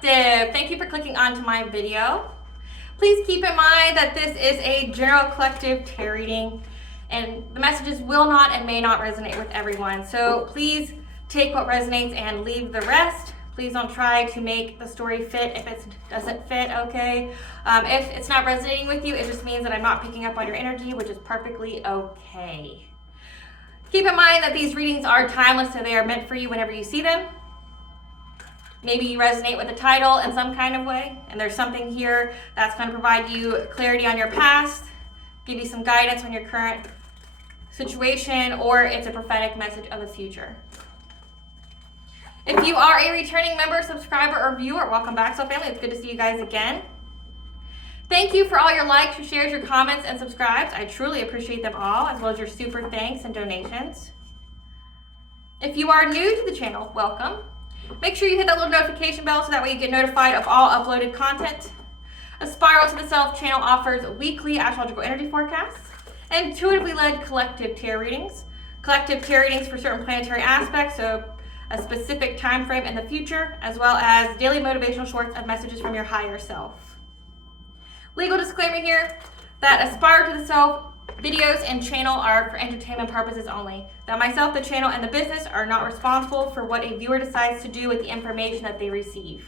Collective, thank you for clicking onto my video. Please keep in mind that this is a general collective tarot reading and the messages will not and may not resonate with everyone. So please take what resonates and leave the rest. Please don't try to make the story fit if it doesn't fit, okay? If it's not resonating with you, it just means that I'm not picking up on your energy, which is perfectly okay. Keep in mind that these readings are timeless, so they are meant for you whenever you see them. Maybe you resonate with the title in some kind of way, and there's something here that's going to provide you clarity on your past, give you some guidance on your current situation, or it's a prophetic message of the future. If you are a returning member, subscriber, or viewer, welcome back, Soul Family. It's good to see you guys again. Thank you for all your likes, your shares, your comments, and subscribes. I truly appreciate them all, as well as your super thanks and donations. If you are new to the channel, welcome. Make sure you hit that little notification bell so that way you get notified of all uploaded content. A Spiral to the Self channel offers weekly astrological energy forecasts, intuitively led collective tarot readings, collective tarot readings for certain planetary aspects, so a specific time frame in the future, as well as daily motivational shorts of messages from your higher self. Legal disclaimer here that A Spiral to the Self videos and channel are for entertainment purposes only. That myself, the channel, and the business are not responsible for what a viewer decides to do with the information that they receive.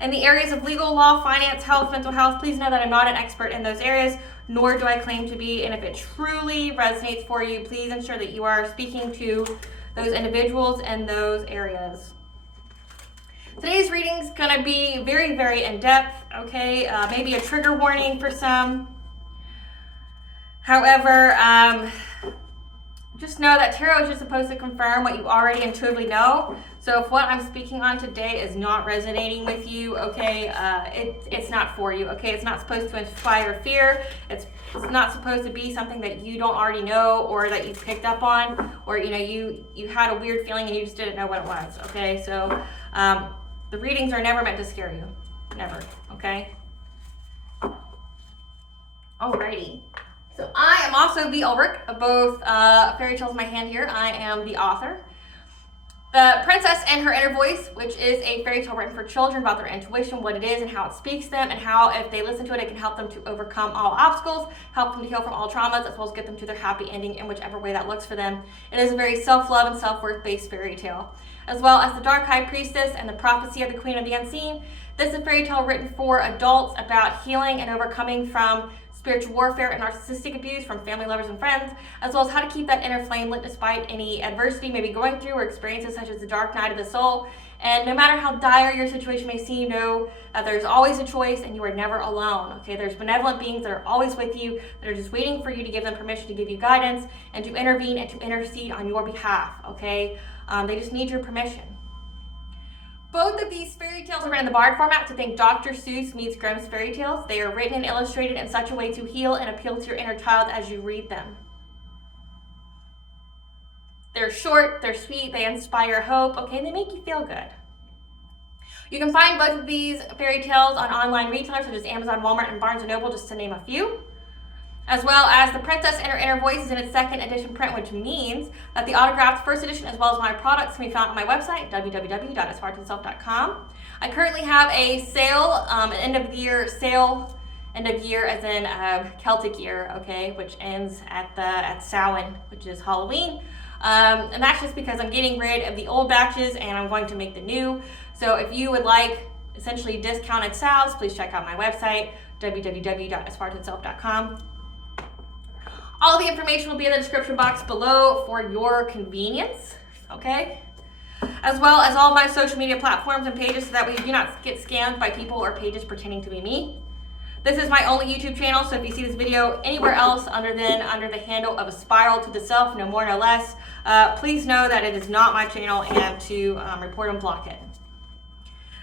In the areas of legal, law, finance, health, mental health, please know that I'm not an expert in those areas, nor do I claim to be. And if it truly resonates for you, please ensure that you are speaking to those individuals in those areas. Today's reading is going to be very, very in-depth, okay? Maybe a trigger warning for some. However, just know that tarot is just supposed to confirm what you already intuitively know. So if what I'm speaking on today is not resonating with you, okay, it's not for you, okay? It's not supposed to inspire fear. It's not supposed to be something that you don't already know or that you picked up on, or you had a weird feeling and you just didn't know what it was, okay? So the readings are never meant to scare you, never, okay? Alrighty. So I am also the Ulrich of both fairy tales in my hand here. I am the author. The Princess and Her Inner Voice, which is a fairy tale written for children about their intuition, what it is and how it speaks to them, and how if they listen to it, it can help them to overcome all obstacles, help them to heal from all traumas, as well as get them to their happy ending in whichever way that looks for them. It is a very self-love and self-worth based fairy tale. As well as The Dark High Priestess and The Prophecy of the Queen of the Unseen. This is a fairy tale written for adults about healing and overcoming from spiritual warfare and narcissistic abuse from family, lovers, and friends, as well as how to keep that inner flame lit despite any adversity you may be going through or experiences such as the dark night of the soul. And no matter how dire your situation may seem, know that there's always a choice and you are never alone, okay? There's benevolent beings that are always with you, that are just waiting for you to give them permission to give you guidance and to intervene and to intercede on your behalf, okay? They just need your permission. Both of these fairy tales are written in the Bard format, to think Dr. Seuss meets Grimm's fairy tales. They are written and illustrated in such a way to heal and appeal to your inner child as you read them. They're short, they're sweet, they inspire hope, okay, and they make you feel good. You can find both of these fairy tales on online retailers such as Amazon, Walmart, and Barnes & Noble, just to name a few. As well as The Princess and Her Inner Voice is in its second edition print, which means that the autographed first edition as well as my products can be found on my website, www.aspiraltotheself.com. I currently have a sale, an end of year sale, end of year as in Celtic year, okay, which ends at Samhain, which is Halloween. And that's just because I'm getting rid of the old batches and I'm going to make the new. So if you would like essentially discounted salves, please check out my website, www.aspiraltotheself.com. All the information will be in the description box below for your convenience, okay? As well as all my social media platforms and pages so that way you do not get scammed by people or pages pretending to be me. This is my only YouTube channel, so if you see this video anywhere else under the handle of A Spiral to the Self, no more, no less, please know that it is not my channel and to report and block it.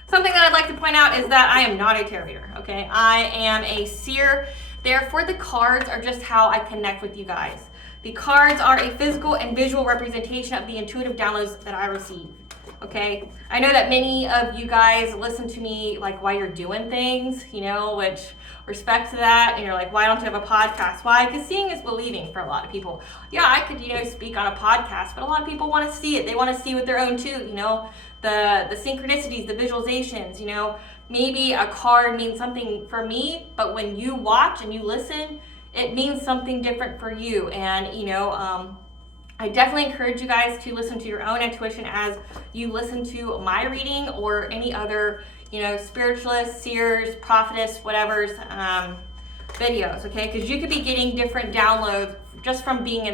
Something that I'd like to point out is that I am not a tarot reader, okay? I am a seer. Therefore, the cards are just how I connect with you guys. The cards are a physical and visual representation of the intuitive downloads that I receive, okay? I know that many of you guys listen to me like while you're doing things, you know, which respect to that, and you're like, why don't you have a podcast? Why? Because seeing is believing for a lot of people. Yeah, I could, speak on a podcast, but a lot of people want to see it. They want to see with their own two, the synchronicities, the visualizations, you know, maybe a card means something for me, but when you watch and you listen, it means something different for you. And, you know, I definitely encourage you guys to listen to your own intuition as you listen to my reading or any other, you know, spiritualist, seers, prophetess, whatever's videos, okay? Because you could be getting different downloads just from being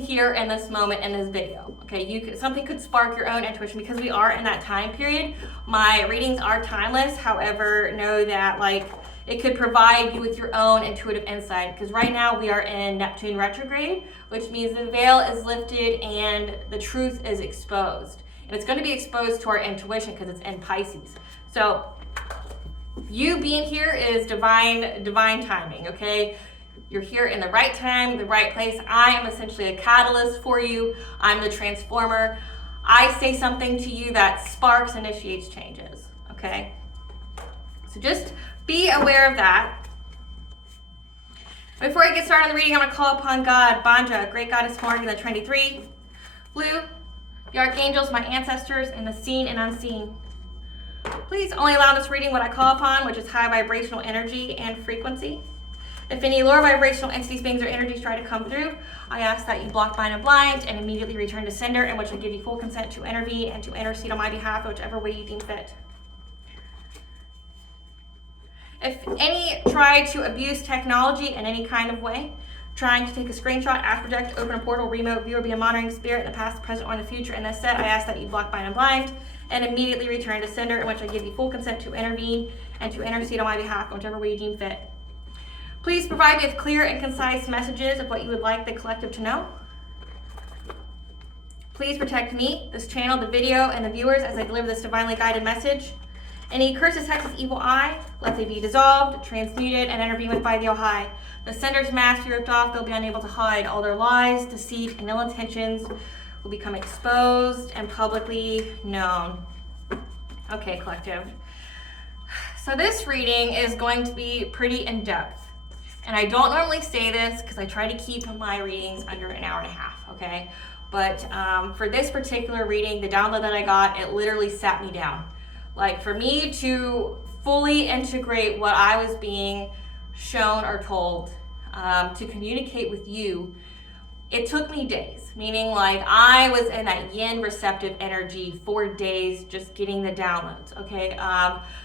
here in this moment in this video, okay? Something could spark your own intuition because we are in that time period. My readings are timeless. However, know that like it could provide you with your own intuitive insight, because right now we are in Neptune retrograde, which means the veil is lifted and the truth is exposed. And it's going to be exposed to our intuition because it's in Pisces. So you being here is divine timing, okay? You're here in the right time, the right place. I am essentially a catalyst for you. I'm the transformer. I say something to you that sparks, initiates changes, okay? So just be aware of that. Before I get started on the reading, I'm going to call upon God, Banja, Great Goddess Morgan, the Trinity Three, Blue, the Archangels, my ancestors, and the seen and unseen. Please only allow this reading what I call upon, which is high vibrational energy and frequency. If any lower vibrational entities, beings, or energies try to come through, I ask that you block, bind, and blind, and immediately return to sender, in which I give you full consent to intervene and to intercede on my behalf, whichever way you deem fit. If any try to abuse technology in any kind of way, trying to take a screenshot, ask, project, open a portal, remote, view, or be a monitoring spirit in the past, the present, or in the future in this set, I ask that you block, bind, and blind, and immediately return to sender, in which I give you full consent to intervene and to intercede on my behalf, whichever way you deem fit. Please provide me with clear and concise messages of what you would like the collective to know. Please protect me, this channel, the video, and the viewers as I deliver this divinely guided message. Any curses, hexes, evil eye, let they be dissolved, transmuted, and intervened with by the Ohio. The sender's mask be ripped off, they'll be unable to hide. All their lies, deceit, and ill intentions will become exposed and publicly known. Okay, collective. So this reading is going to be pretty in-depth. And I don't normally say this because I try to keep my readings under an hour and a half, okay? But for this particular reading, the download that I got, it literally sat me down. Like, for me to fully integrate what I was being shown or told, to communicate with you, it took me days. Meaning, like, I was in that yin receptive energy for days just getting the downloads, okay?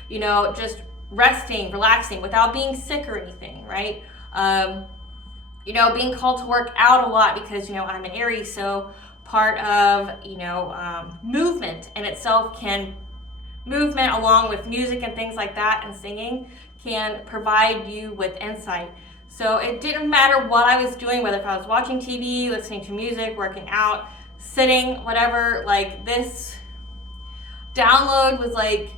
You know, just resting, relaxing without being sick or anything, right? You know, being called to work out a lot because, you know, I'm an Aries, so part of, you know, movement in itself movement along with music and things like that and singing can provide you with insight. So it didn't matter what I was doing, whether if I was watching TV, listening to music, working out, sitting, whatever, like this download was like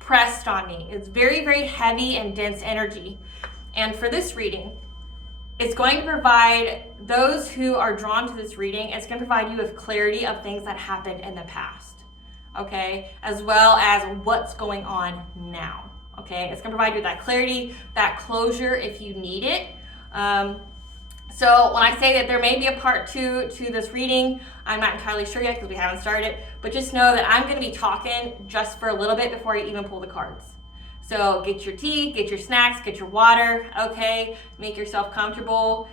pressed on me. It's very, very heavy and dense energy. And for this reading, it's going to provide those who are drawn to this reading, it's going to provide you with clarity of things that happened in the past. Okay, as well as what's going on now. Okay, it's gonna provide you with that clarity, that closure if you need it. So when I say that there may be a part 2 to this reading, I'm not entirely sure yet because we haven't started, but just know that I'm gonna be talking just for a little bit before you even pull the cards. So get your tea, get your snacks, get your water, okay? Make yourself comfortable.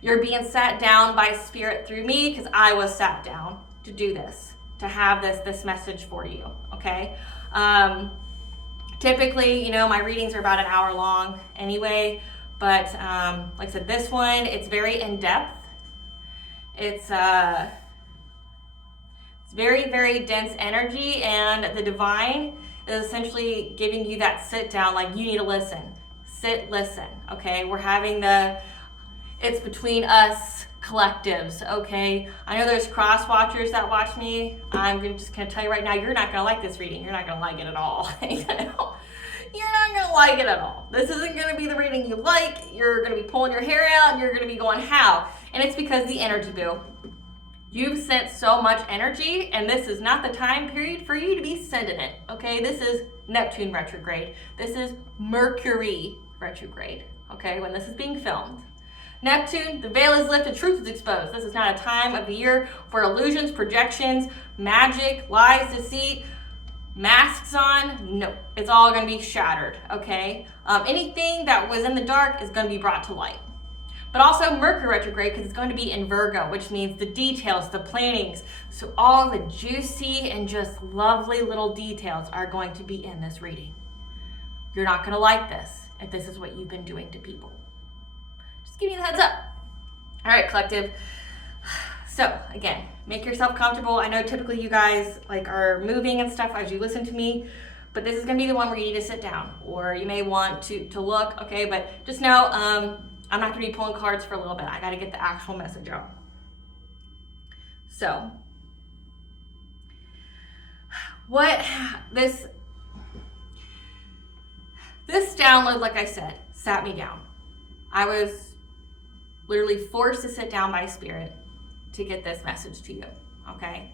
You're being sat down by spirit through me because I was sat down to do this. To have this message for you, okay? Typically, you know, my readings are about an hour long anyway, but like I said, this one, it's very in-depth. It's very, very dense energy, and the divine is essentially giving you that sit down, like you need to listen. Sit, listen, okay? We're having it's between us collectives, okay? I know there's cross watchers that watch me. I'm just gonna tell you right now, you're not gonna like this reading. You're not gonna like it at all. You know? You're not gonna like it at all. This isn't gonna be the reading you like. You're gonna be pulling your hair out and you're gonna be going, how? And it's because the energy, boo. You've sent so much energy, and this is not the time period for you to be sending it, okay? This is Neptune retrograde. This is Mercury retrograde, okay, when this is being filmed. Neptune, the veil is lifted, truth is exposed. This is not a time of the year for illusions, projections, magic, lies, deceit, masks on. No, it's all going to be shattered, okay? Anything that was in the dark is going to be brought to light. But also Mercury retrograde, because it's going to be in Virgo, which means the details, the plannings. So all the juicy and just lovely little details are going to be in this reading. You're not going to like this if this is what you've been doing to people. Just give you the heads up. All right, collective. So again, make yourself comfortable. I know typically you guys like are moving and stuff as you listen to me, but this is going to be the one where you need to sit down, or you may want to look, okay? But just know, I'm not going to be pulling cards for a little bit. I got to get the actual message out. So, what this download, like I said, sat me down. I was literally forced to sit down by Spirit to get this message to you, okay?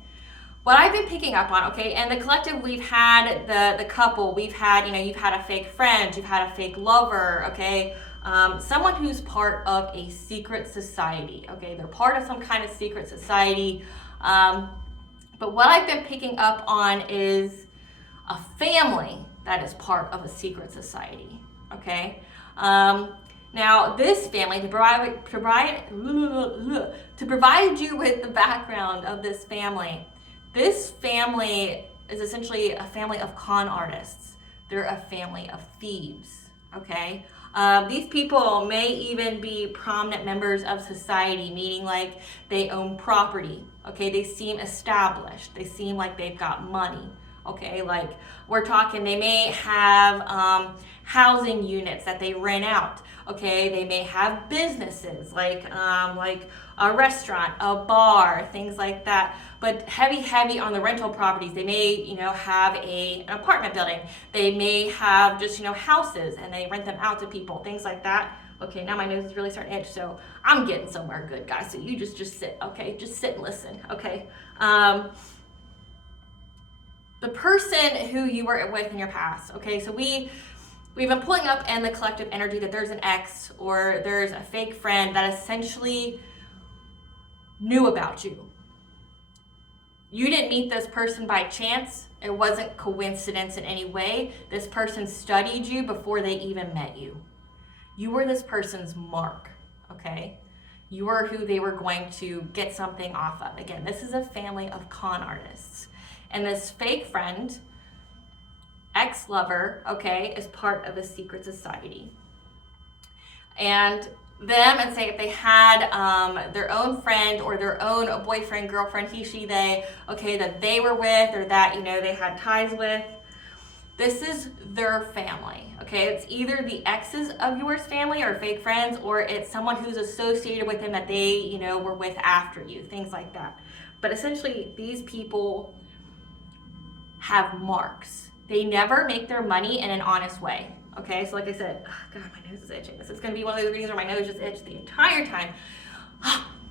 What I've been picking up on, okay, and the collective, we've had the couple, we've had, you've had a fake friend, you've had a fake lover, okay? Someone who's part of a secret society, okay? They're part of some kind of secret society. But what I've been picking up on is a family that is part of a secret society, okay? Now, this family, to provide you with the background of this family is essentially a family of con artists. They're a family of thieves, okay? These people may even be prominent members of society, meaning like they own property, okay? They seem established. They seem like they've got money, okay? Like we're talking, they may have housing units that they rent out, okay? They may have businesses like a restaurant, a bar, things like that. But heavy on the rental properties. They may, have an apartment building. They may have just, houses and they rent them out to people, things like that. Okay, now my nose is really starting to itch, so I'm getting somewhere good, guys. So you just sit, okay? Just sit and listen, okay? The person who you were with in your past, okay? So we've been pulling up in the collective energy that there's an ex or there's a fake friend that essentially knew about you. You didn't meet this person by chance. It wasn't coincidence in any way. This person studied you before they even met you. You were this person's mark, okay? You were who they were going to get something off of. Again, this is a family of con artists. And this fake friend, ex-lover, okay, is part of a secret society. And them, and say if they had their own friend or their own boyfriend, girlfriend, he, she, they, okay, that they were with or that, they had ties with, this is their family, okay? It's either the exes of yours family or fake friends, or it's someone who's associated with them that they, were with after you, things like that. But essentially, these people have marks. They never make their money in an honest way. Okay, so like I said, oh God, my nose is itching. This is going to be one of those readings where my nose just itched the entire time.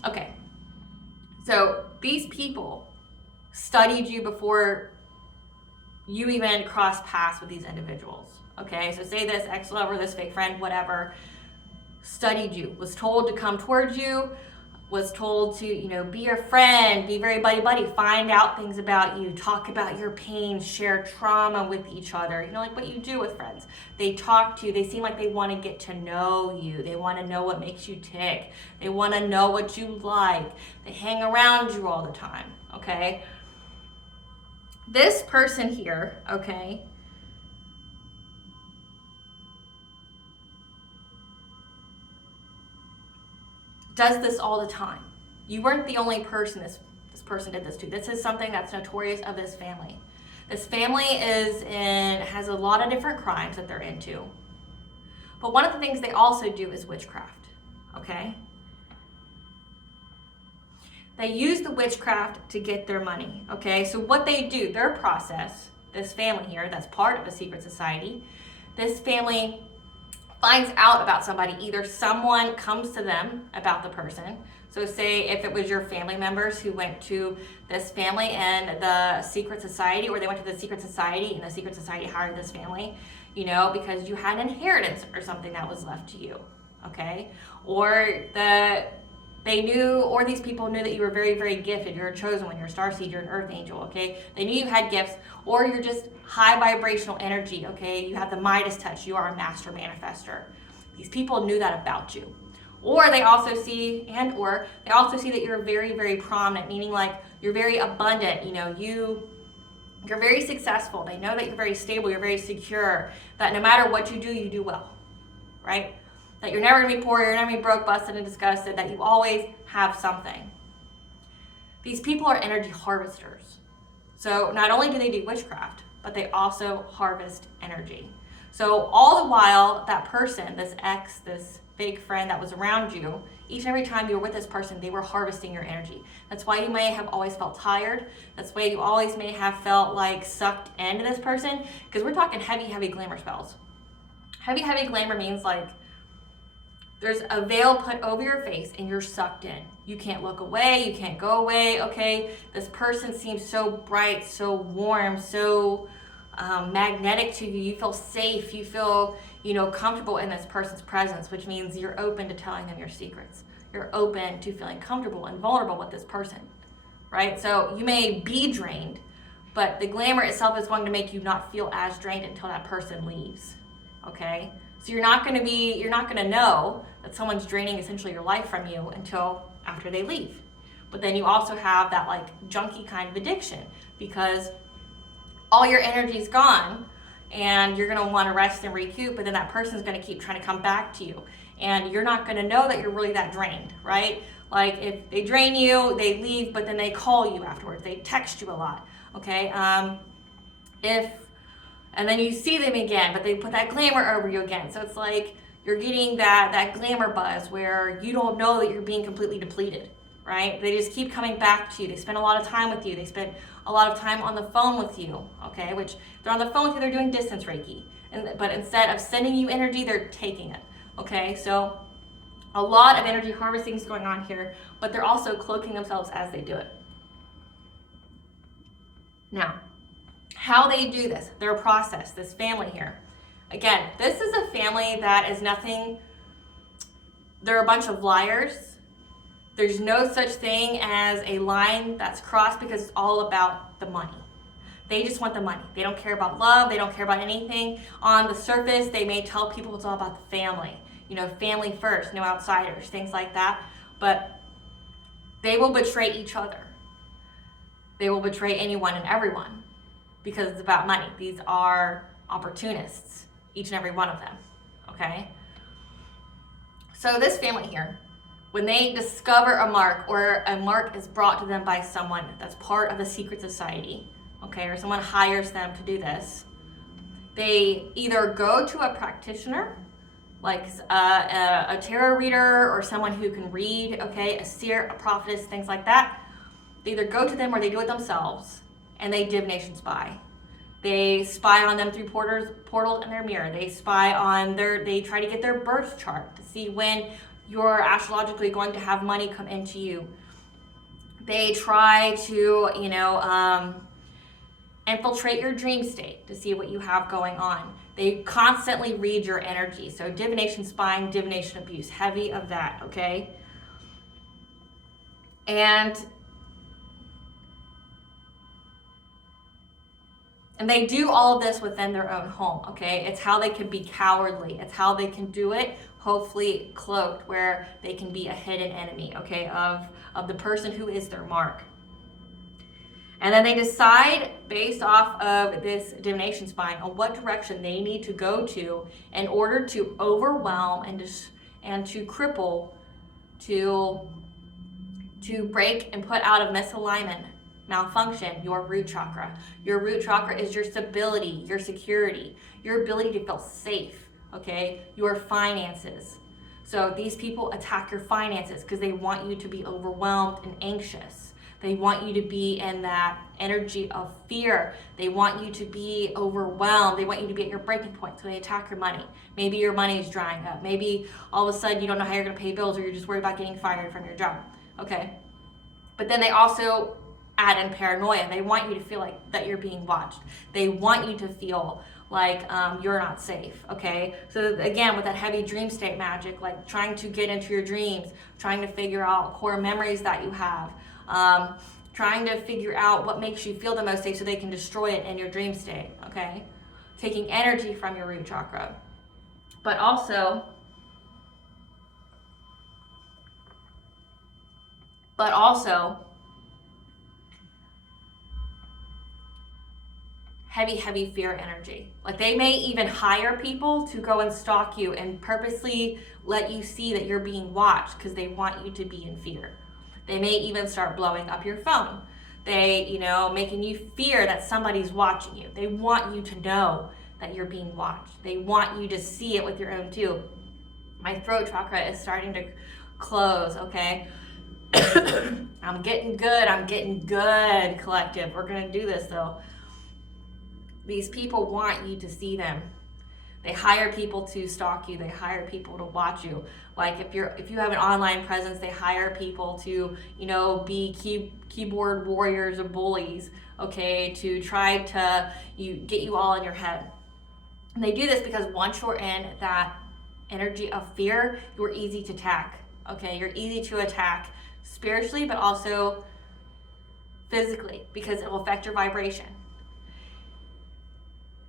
Okay, so these people studied you before you even crossed paths with these individuals. Okay, so say this ex-lover, this fake friend, whatever, studied you, was told to come towards you, was told to, be your friend, be very buddy-buddy, find out things about you, talk about your pain, share trauma with each other, like what you do with friends. They talk to you, they seem like they want to get to know you, they want to know what makes you tick, they want to know what you like, they hang around you all the time, okay? This person here, okay, does this all the time. You weren't the only person this person did this to. This is something that's notorious of this family. This family has a lot of different crimes that they're into. But one of the things they also do is witchcraft, okay? They use the witchcraft to get their money, okay? So what they do, their process, this family here that's part of a secret society, this family finds out about somebody. Either someone comes to them about the person. So say if it was your family members who went to this family and the secret society, or they went to the secret society and the secret society hired this family, because you had an inheritance or something that was left to you, okay? Or these people knew that you were very, very gifted. You're a chosen one, you're a starseed, you're an earth angel, okay? They knew you had gifts, or you're just high vibrational energy, okay? You have the Midas touch, you are a master manifester. These people knew that about you. Or they also see that you're very, very prominent, meaning like you're very abundant, you're very successful. They know that you're very stable, you're very secure, that no matter what you do well, right? That you're never gonna be poor, you're never gonna be broke, busted, and disgusted, that you always have something. These people are energy harvesters. So not only do they do witchcraft, but they also harvest energy. So all the while, that person, this ex, this fake friend that was around you, each and every time you were with this person, they were harvesting your energy. That's why you may have always felt tired. That's why you always may have felt like sucked into this person, because we're talking heavy, heavy glamour spells. Heavy, heavy glamour means like there's a veil put over your face and you're sucked in. You can't look away, you can't go away, okay? This person seems so bright, so warm, so magnetic to you. You feel safe, you feel, comfortable in this person's presence, which means you're open to telling them your secrets. You're open to feeling comfortable and vulnerable with this person, right? So you may be drained, but the glamour itself is going to make you not feel as drained until that person leaves, okay? So you're not going to know that someone's draining essentially your life from you until after they leave. But then you also have that like junkie kind of addiction, because all your energy's gone and you're going to want to rest and recoup, but then that person's going to keep trying to come back to you. And you're not going to know that you're really that drained, right? Like if they drain you, they leave, but then they call you afterwards. They text you a lot, okay? And then you see them again, but they put that glamour over you again. So it's like you're getting that glamour buzz where you don't know that you're being completely depleted, right? They just keep coming back to you. They spend a lot of time with you. They spend a lot of time on the phone with you, okay? Which they're on the phone with you, they're doing distance Reiki. But instead of sending you energy, they're taking it, okay? So a lot of energy harvesting is going on here, but they're also cloaking themselves as they do it. Now, how they do this, their process, this family here. Again, this is a family that is nothing, they're a bunch of liars. There's no such thing as a line that's crossed, because it's all about the money. They just want the money. They don't care about love. They don't care about anything. On the surface, they may tell people it's all about the family. Family first, no outsiders, things like that. But they will betray each other. They will betray anyone and everyone, because it's about money. These are opportunists, each and every one of them, okay? So this family here, when they discover a mark, or a mark is brought to them by someone that's part of the secret society, okay, or someone hires them to do this, they either go to a practitioner, like a tarot reader, or someone who can read, okay, a seer, a prophetess, things like that. They either go to them or they do it themselves, and they divination spy. They spy on them through portals in their mirror. They they try to get their birth chart to see when you're astrologically going to have money come into you. They try to, infiltrate your dream state to see what you have going on. They constantly read your energy. So divination spying, divination abuse, heavy of that, okay? And they do all of this within their own home, okay? It's how they can be cowardly. It's how they can do it, hopefully cloaked, where they can be a hidden enemy, okay, of the person who is their mark. And then they decide, based off of this divination spying, on what direction they need to go to in order to overwhelm and to cripple, to break and put out of misalignment, malfunction, your root chakra. Your root chakra is your stability, your security, your ability to feel safe, okay? Your finances. So these people attack your finances because they want you to be overwhelmed and anxious. They want you to be in that energy of fear. They want you to be overwhelmed. They want you to be at your breaking point. So they attack your money. Maybe your money is drying up. Maybe all of a sudden you don't know how you're going to pay bills, or you're just worried about getting fired from your job. Okay? But then they also add in paranoia. They want you to feel like that you're being watched. They want you to feel like you're not safe, okay? So again, with that heavy dream state magic, like trying to get into your dreams, trying to figure out core memories that you have, trying to figure out what makes you feel the most safe so they can destroy it in your dream state, okay? Taking energy from your root chakra. But also heavy fear energy. Like they may even hire people to go and stalk you and purposely let you see that you're being watched because they want you to be in fear. They may even start blowing up your phone. They, making you fear that somebody's watching you. They want you to know that you're being watched. They want you to see it with your own too. My throat chakra is starting to close, okay? I'm getting good, collective. We're gonna do this though. These people want you to see them. They hire people to stalk you. They hire people to watch you. Like if you have an online presence, they hire people to, be keyboard warriors or bullies, okay, to try to get you all in your head. And they do this because once you're in that energy of fear, you're easy to attack, okay? You're easy to attack spiritually, but also physically, because it will affect your vibration.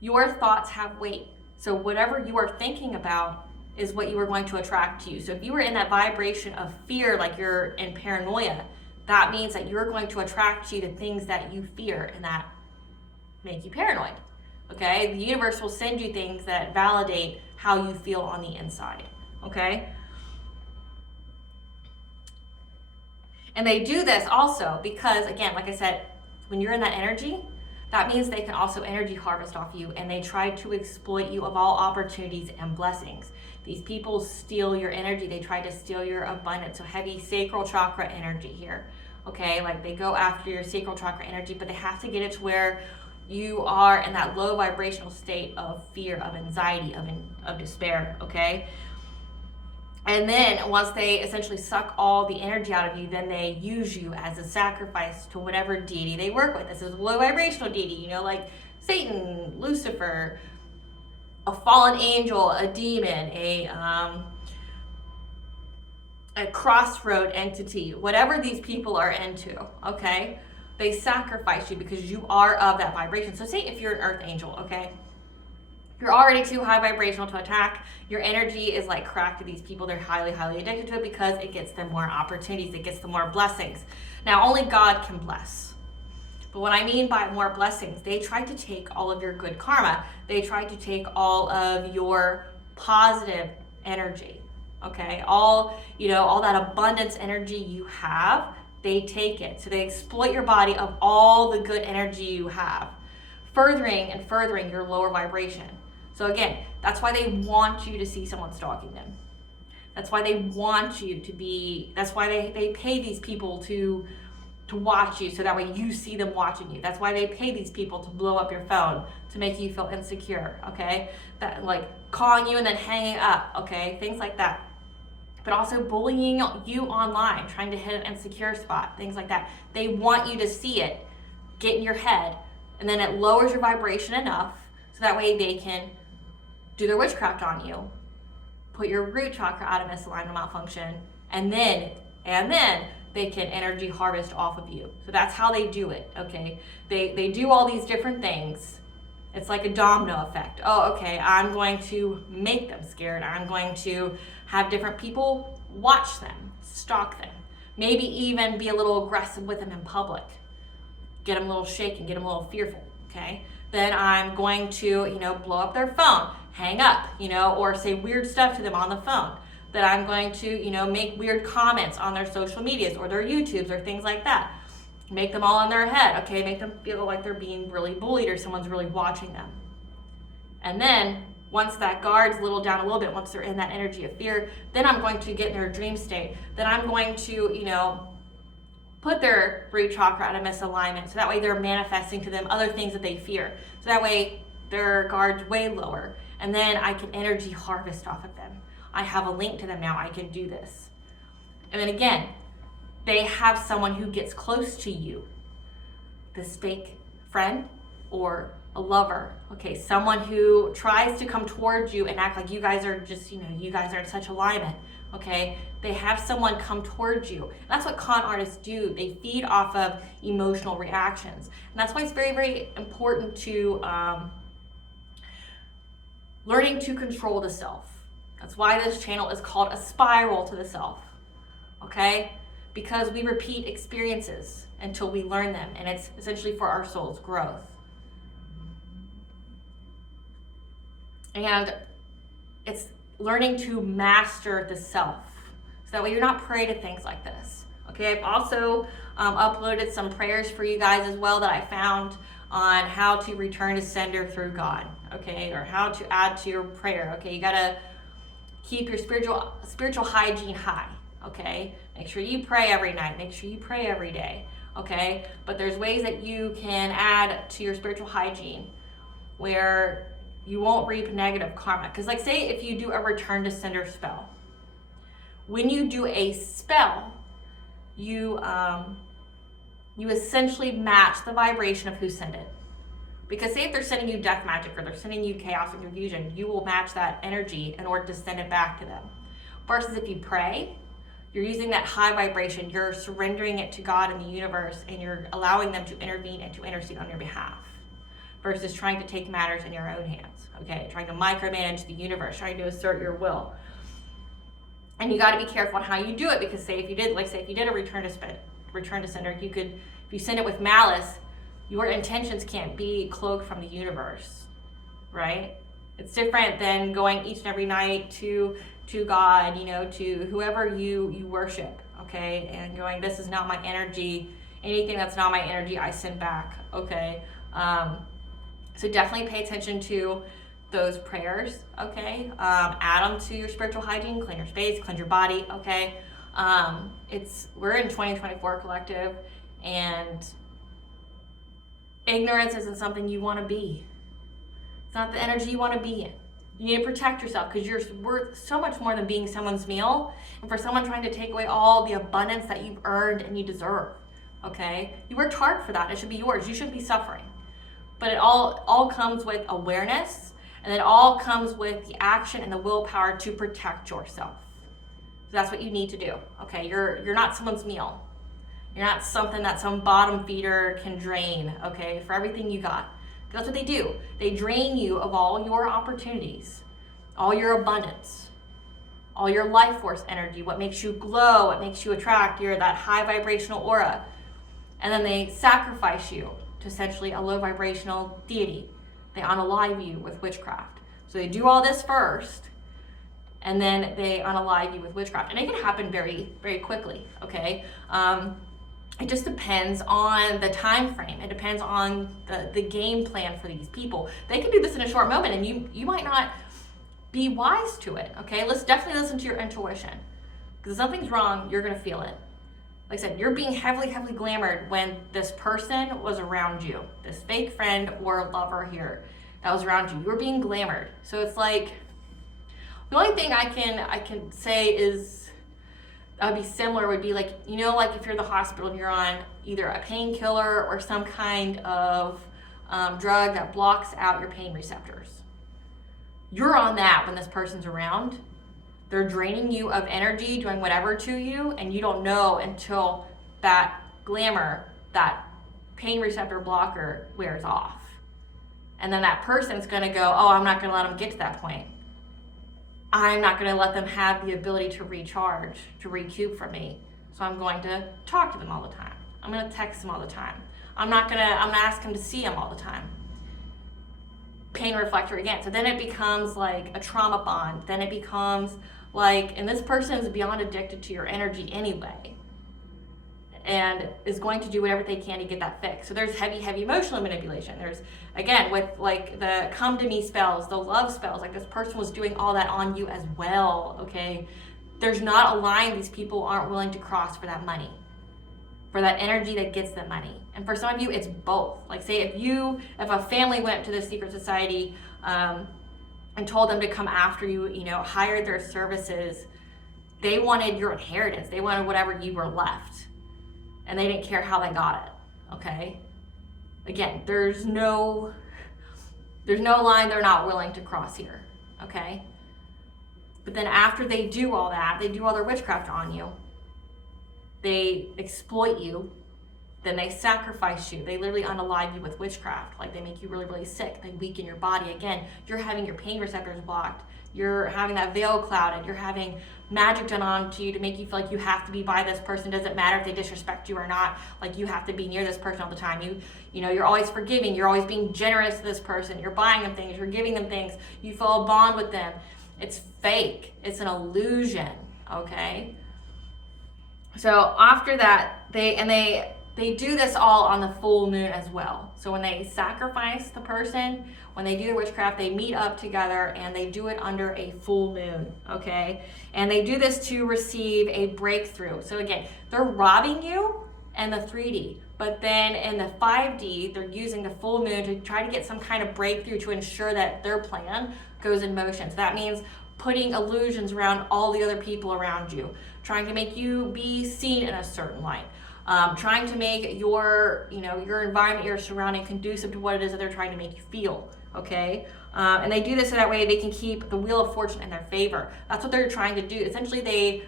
Your thoughts have weight. So whatever you are thinking about is what you are going to attract to you. So if you are in that vibration of fear, like you're in paranoia, that means that you're going to attract to you the things that you fear and that make you paranoid. Okay? The universe will send you things that validate how you feel on the inside. Okay? And they do this also because, again, like I said, when you're in that energy, that means they can also energy harvest off you, and they try to exploit you of all opportunities and blessings. These people steal your energy. They try to steal your abundance. So heavy sacral chakra energy here. Okay, like they go after your sacral chakra energy, but they have to get it to where you are in that low vibrational state of fear, of anxiety, of despair, okay? And then once they essentially suck all the energy out of you, then they use you as a sacrifice to whatever deity they work with. This is a low vibrational deity, like Satan, Lucifer, a fallen angel, a demon, a crossroad entity, whatever these people are into, okay? They sacrifice you because you are of that vibration. So say if you're an earth angel, okay? You're already too high vibrational to attack. Your energy is like crack to these people. They're highly, highly addicted to it because it gets them more opportunities. It gets them more blessings. Now, only God can bless. But what I mean by more blessings, they try to take all of your good karma. They try to take all of your positive energy, okay? All that abundance energy you have, they take it. So they exploit your body of all the good energy you have, furthering and furthering your lower vibration. So again, that's why they want you to see someone stalking them. That's why they want you to be, that's why they pay these people to watch you, so that way you see them watching you. That's why they pay these people to blow up your phone, to make you feel insecure, okay? That, like calling you and then hanging up, okay? Things like that. But also bullying you online, trying to hit an insecure spot, things like that. They want you to see it, get in your head, and then it lowers your vibration enough so that way they can do their witchcraft on you, put your root chakra out of misalignment, malfunction, and then they can energy harvest off of you. So that's how they do it, okay? They do all these different things. It's like a domino effect. Oh, okay, I'm going to make them scared. I'm going to have different people watch them, stalk them, maybe even be a little aggressive with them in public. Get them a little shaken, get them a little fearful, okay? Then I'm going to, blow up their phone, hang up, or say weird stuff to them on the phone. That I'm going to, make weird comments on their social medias or their YouTubes or things like that. Make them all in their head, okay? Make them feel like they're being really bullied or someone's really watching them. And then once that guard's little down a little bit, once they're in that energy of fear, then I'm going to get in their dream state. Then I'm going to, put their root chakra out of misalignment, so that way they're manifesting to them other things that they fear. So that way their guard's way lower, and then I can energy harvest off of them. I have a link to them now, I can do this. And then again, they have someone who gets close to you, this fake friend, or a lover, okay, someone who tries to come towards you and act like you guys are just, you guys are in such alignment, okay? They have someone come towards you. And that's what con artists do. They feed off of emotional reactions. And that's why it's very, very important to learning to control the self. That's why this channel is called A Spiral to the Self, okay? Because we repeat experiences until we learn them, and it's essentially for our soul's growth. And it's learning to master the self, so that way you're not prey to things like this. Okay, I've also uploaded some prayers for you guys as well that I found on how to return to sender through God, okay, or how to add to your prayer. Okay, you gotta keep your spiritual hygiene high. Okay, make sure you pray every night. Make sure you pray every day. Okay, but there's ways that you can add to your spiritual hygiene where you won't reap negative karma. Because like say if you do a return to sender spell, when you do a spell, you essentially match the vibration of who sent it. Because say if they're sending you death magic or they're sending you chaos and confusion, you will match that energy in order to send it back to them. Versus if you pray, you're using that high vibration, you're surrendering it to God and the universe, and you're allowing them to intervene and to intercede on your behalf. Versus trying to take matters in your own hands, okay? Trying to micromanage the universe, trying to assert your will. And you got to be careful on how you do it, because say if you did a return to sender, you could, if you send it with malice, your intentions can't be cloaked from the universe, right? It's different than going each and every night to God, to whoever you worship, okay? And going, this is not my energy. Anything that's not my energy, I send back, okay? So definitely pay attention to those prayers, okay? Add them to your spiritual hygiene, clean your space, cleanse your body, okay? We're in 2024 collective, and ignorance isn't something you want to be. It's not the energy you want to be in. You need to protect yourself, because you're worth so much more than being someone's meal and for someone trying to take away all the abundance that you've earned and you deserve, okay? You worked hard for that. It should be yours. You shouldn't be suffering. But it all comes with awareness, and it all comes with the action and the willpower to protect yourself. So that's what you need to do, okay? You're not someone's meal. You're not something that some bottom feeder can drain, okay, for everything you got. That's what they do. They drain you of all your opportunities, all your abundance, all your life force energy, what makes you glow, what makes you attract, that high vibrational aura. And then they sacrifice you to essentially a low vibrational deity. They unalive you with witchcraft. So they do all this first, and then they unalive you with witchcraft. And it can happen very, very quickly, okay? It just depends on the time frame. It depends on the game plan for these people. They can do this in a short moment, and you might not be wise to it, okay? Let's definitely listen to your intuition. Because if something's wrong, you're gonna feel it. Like I said, you're being heavily, heavily glamored when this person was around you. This fake friend or lover here that was around you. You were being glamored. So it's like, the only thing I can say is, that would be similar, would be like, like if you're in the hospital and you're on either a painkiller or some kind of drug that blocks out your pain receptors. You're on that when this person's around. They're draining you of energy, doing whatever to you, and you don't know until that glamour, that pain receptor blocker wears off. And then that person's gonna go, oh, I'm not gonna let them get to that point. I'm not gonna let them have the ability to recharge, to recoup from me. So I'm going to talk to them all the time. I'm gonna text them all the time. I'm gonna ask them to see them all the time. Pain reflector again. So then it becomes like a trauma bond. Then it becomes like, and this person is beyond addicted to your energy anyway, and is going to do whatever they can to get that fixed. So there's heavy, heavy emotional manipulation. There's, again, with like the come to me spells, the love spells, like this person was doing all that on you as well, okay? There's not a line these people aren't willing to cross for that money, for that energy that gets them money. And for some of you, it's both. Like say if a family went to the secret society and told them to come after you, hired their services, they wanted your inheritance. They wanted whatever you were left. And they didn't care how they got it, okay? Again, there's no line they're not willing to cross here, okay? But then after they do all that, they do all their witchcraft on you, they exploit you, then they sacrifice you. They literally unalive you with witchcraft. Like, they make you really, really sick. They weaken your body. Again, you're having your pain receptors blocked. You're having that veil clouded. You're having magic done onto you to make you feel like you have to be by this person. Doesn't matter if they disrespect you or not. Like, you have to be near this person all the time. You know, you're always forgiving. You're always being generous to this person. You're buying them things. You're giving them things. You feel a bond with them. It's fake. It's an illusion, okay? So after that, they do this all on the full moon as well. So when they sacrifice the person, when they do the witchcraft, they meet up together and they do it under a full moon, okay? And they do this to receive a breakthrough. So again, they're robbing you in the 3D, but then in the 5D, they're using the full moon to try to get some kind of breakthrough to ensure that their plan goes in motion. So that means putting illusions around all the other people around you, trying to make you be seen in a certain light. Trying to make your environment you're surrounding conducive to what it is that they're trying to make you feel, okay? And they do this so that way they can keep the wheel of fortune in their favor. That's what they're trying to do. Essentially,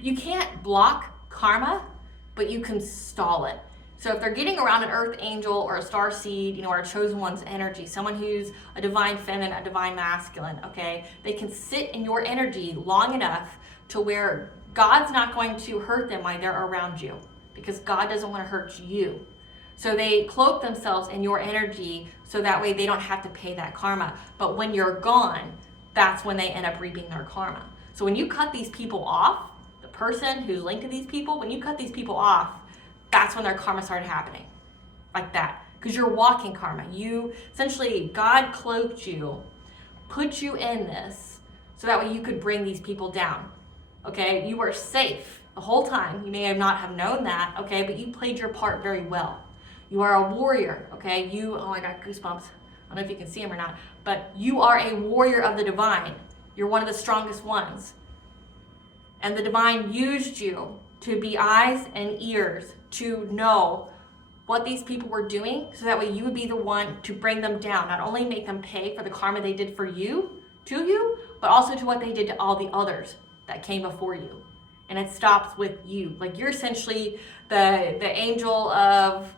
you can't block karma, but you can stall it. So if they're getting around an earth angel or a star seed, or a chosen one's energy, someone who's a divine feminine, a divine masculine, okay, they can sit in your energy long enough to where God's not going to hurt them while they're around you, because God doesn't want to hurt you. So they cloak themselves in your energy so that way they don't have to pay that karma. But when you're gone, that's when they end up reaping their karma. So when you cut these people off, the person who's linked to these people, when you cut these people off, that's when their karma started happening. Like that. Because you're walking karma. Essentially, God cloaked you, put you in this, so that way you could bring these people down. Okay, you were safe the whole time. You may not have known that, okay, but you played your part very well. You are a warrior, okay? Oh, I got goosebumps. I don't know if you can see them or not, but you are a warrior of the divine. You're one of the strongest ones. And the divine used you to be eyes and ears to know what these people were doing, so that way you would be the one to bring them down. Not only make them pay for the karma they did for you, but also to what they did to all the others that came before you. And it stops with you. Like, you're essentially the angel of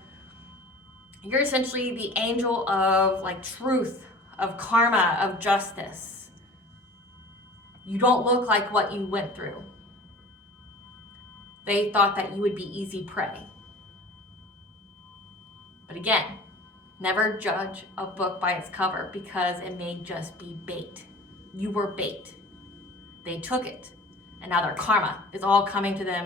like truth, of karma, of justice. You don't look like what you went through. They thought that you would be easy prey. But again, never judge a book by its cover, because it may just be bait. You were bait. They took it. And now their karma is all coming to them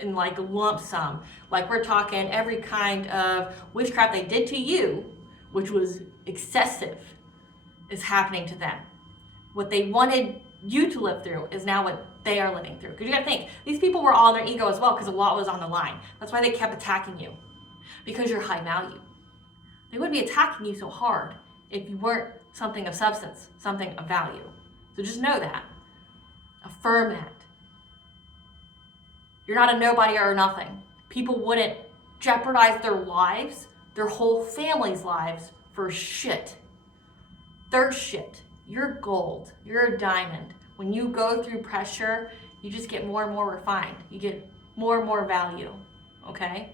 in like lump sum. Like, we're talking every kind of witchcraft they did to you, which was excessive, is happening to them. What they wanted you to live through is now what they are living through. Because you gotta think, these people were all in their ego as well, because a lot was on the line. That's why they kept attacking you, because you're high value. They wouldn't be attacking you so hard if you weren't something of substance, something of value. So just know that. Affirm that. You're not a nobody or nothing. People wouldn't jeopardize their lives, their whole family's lives, for shit. They're shit. You're gold. You're a diamond. When you go through pressure, you just get more and more refined. You get more and more value, okay?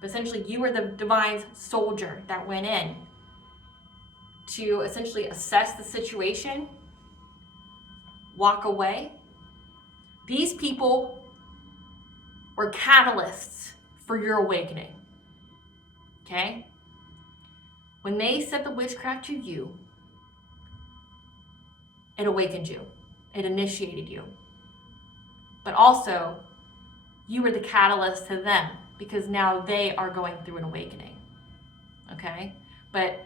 But essentially, you were the divine's soldier that went in to essentially assess the situation, walk away. These people were catalysts for your awakening, okay? When they set the witchcraft to you, it awakened you. It initiated you. But also, you were the catalyst to them, because now they are going through an awakening, okay? But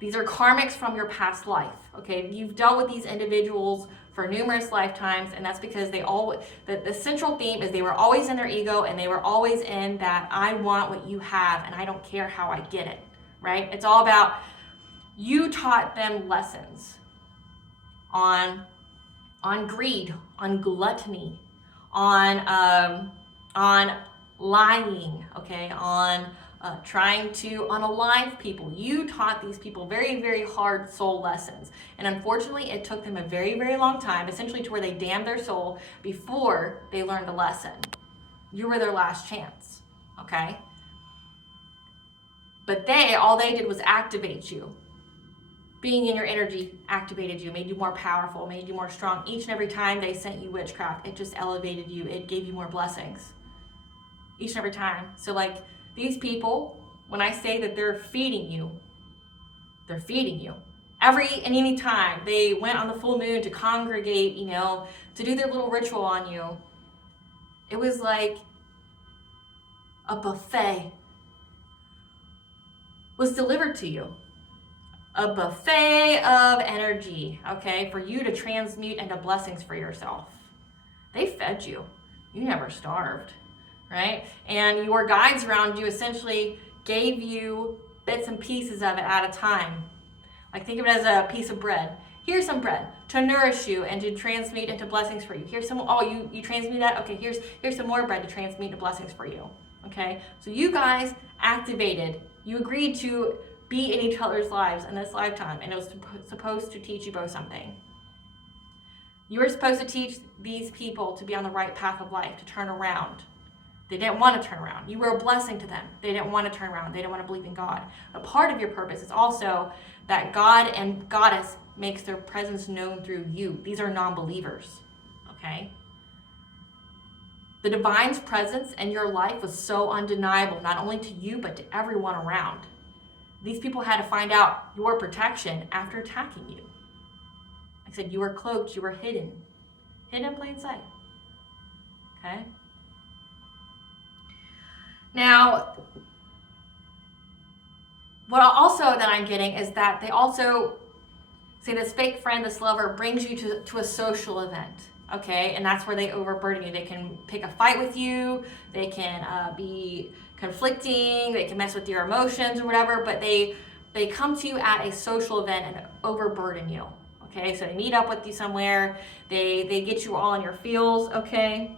these are karmics from your past life, okay? You've dealt with these individuals for numerous lifetimes, and that's because the central theme is they were always in their ego, and they were always in that I want what you have, and I don't care how I get it, right? It's all about, you taught them lessons on greed, on gluttony, on lying, okay, on trying to unalive people. You taught these people very, very hard soul lessons. And unfortunately, it took them a very, very long time, essentially to where they damned their soul before they learned a lesson. You were their last chance, okay? But all they did was activate you. Being in your energy activated you, made you more powerful, made you more strong. Each and every time they sent you witchcraft, it just elevated you. It gave you more blessings. Each and every time. So like these people, when I say that they're feeding you, they're feeding you. Every and any time they went on the full moon to congregate, you know, to do their little ritual on you, it was like a buffet was delivered to you. A buffet of energy, okay, for you to transmute into blessings for yourself. They fed you. You never starved, right? And your guides around you essentially gave you bits and pieces of it at a time. Like think of it as a piece of bread. Here's some bread to nourish you and to transmute into blessings for you. Here's some, you transmute that? Okay, here's some more bread to transmute into blessings for you, okay? So you guys activated, you agreed to be in each other's lives in this lifetime, and it was supposed to teach you both something. You were supposed to teach these people to be on the right path of life, to turn around. They didn't want to turn around. You were a blessing to them. They didn't want to turn around. They didn't want to believe in God. A part of your purpose is also that God and Goddess makes their presence known through you. These are non-believers, okay? The divine's presence in your life was so undeniable, not only to you, but to everyone around. These people had to find out your protection after attacking you. Like I said, you were cloaked, you were hidden in plain sight. Okay? Now, what also that I'm getting is that they also say this fake friend, this lover, brings you to a social event. Okay, and that's where they overburden you. They can pick a fight with you. They can be conflicting. They can mess with your emotions or whatever. But they come to you at a social event and overburden you. Okay, so they meet up with you somewhere. They get you all in your feels. Okay,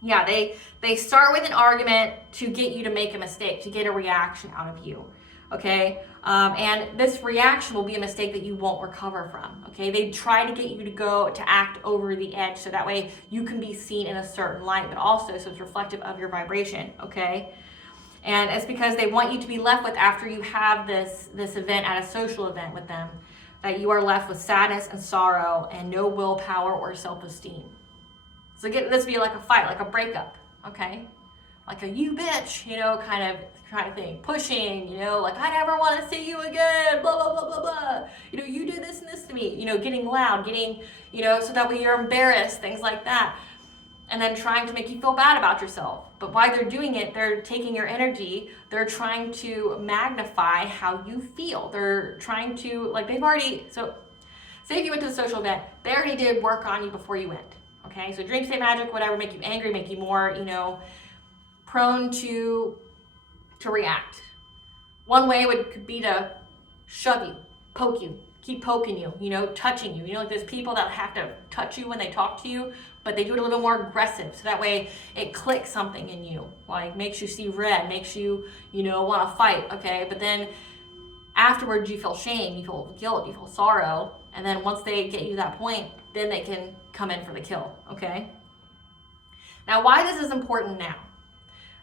yeah, they start with an argument to get you to make a mistake, to get a reaction out of you. Okay, and this reaction will be a mistake that you won't recover from. Okay, they try to get you to act over the edge, so that way you can be seen in a certain light, but also so it's reflective of your vibration. Okay, and it's because they want you to be left with, after you have this event at a social event with them, that you are left with sadness and sorrow and no willpower or self-esteem. So this be like a fight, like a breakup. Okay, like a you bitch, kind of thing, pushing, like I never want to see you again, blah, blah, blah, blah, blah. You did this and this to me, getting loud, so that way you're embarrassed, things like that. And then trying to make you feel bad about yourself. But while they're doing it, they're taking your energy, they're trying to magnify how you feel. They're trying to, so say if you went to a social event, they already did work on you before you went. Okay, so drink, say magic, whatever, make you angry, make you more, prone to react. One way could be to shove you, poke you, keep poking you, touching you. Like there's people that have to touch you when they talk to you, but they do it a little more aggressive. So that way it clicks something in you, like makes you see red, makes you, want to fight. Okay, but then afterwards you feel shame, you feel guilt, you feel sorrow. And then once they get you to that point, then they can come in for the kill. Okay. Now, why this is important now?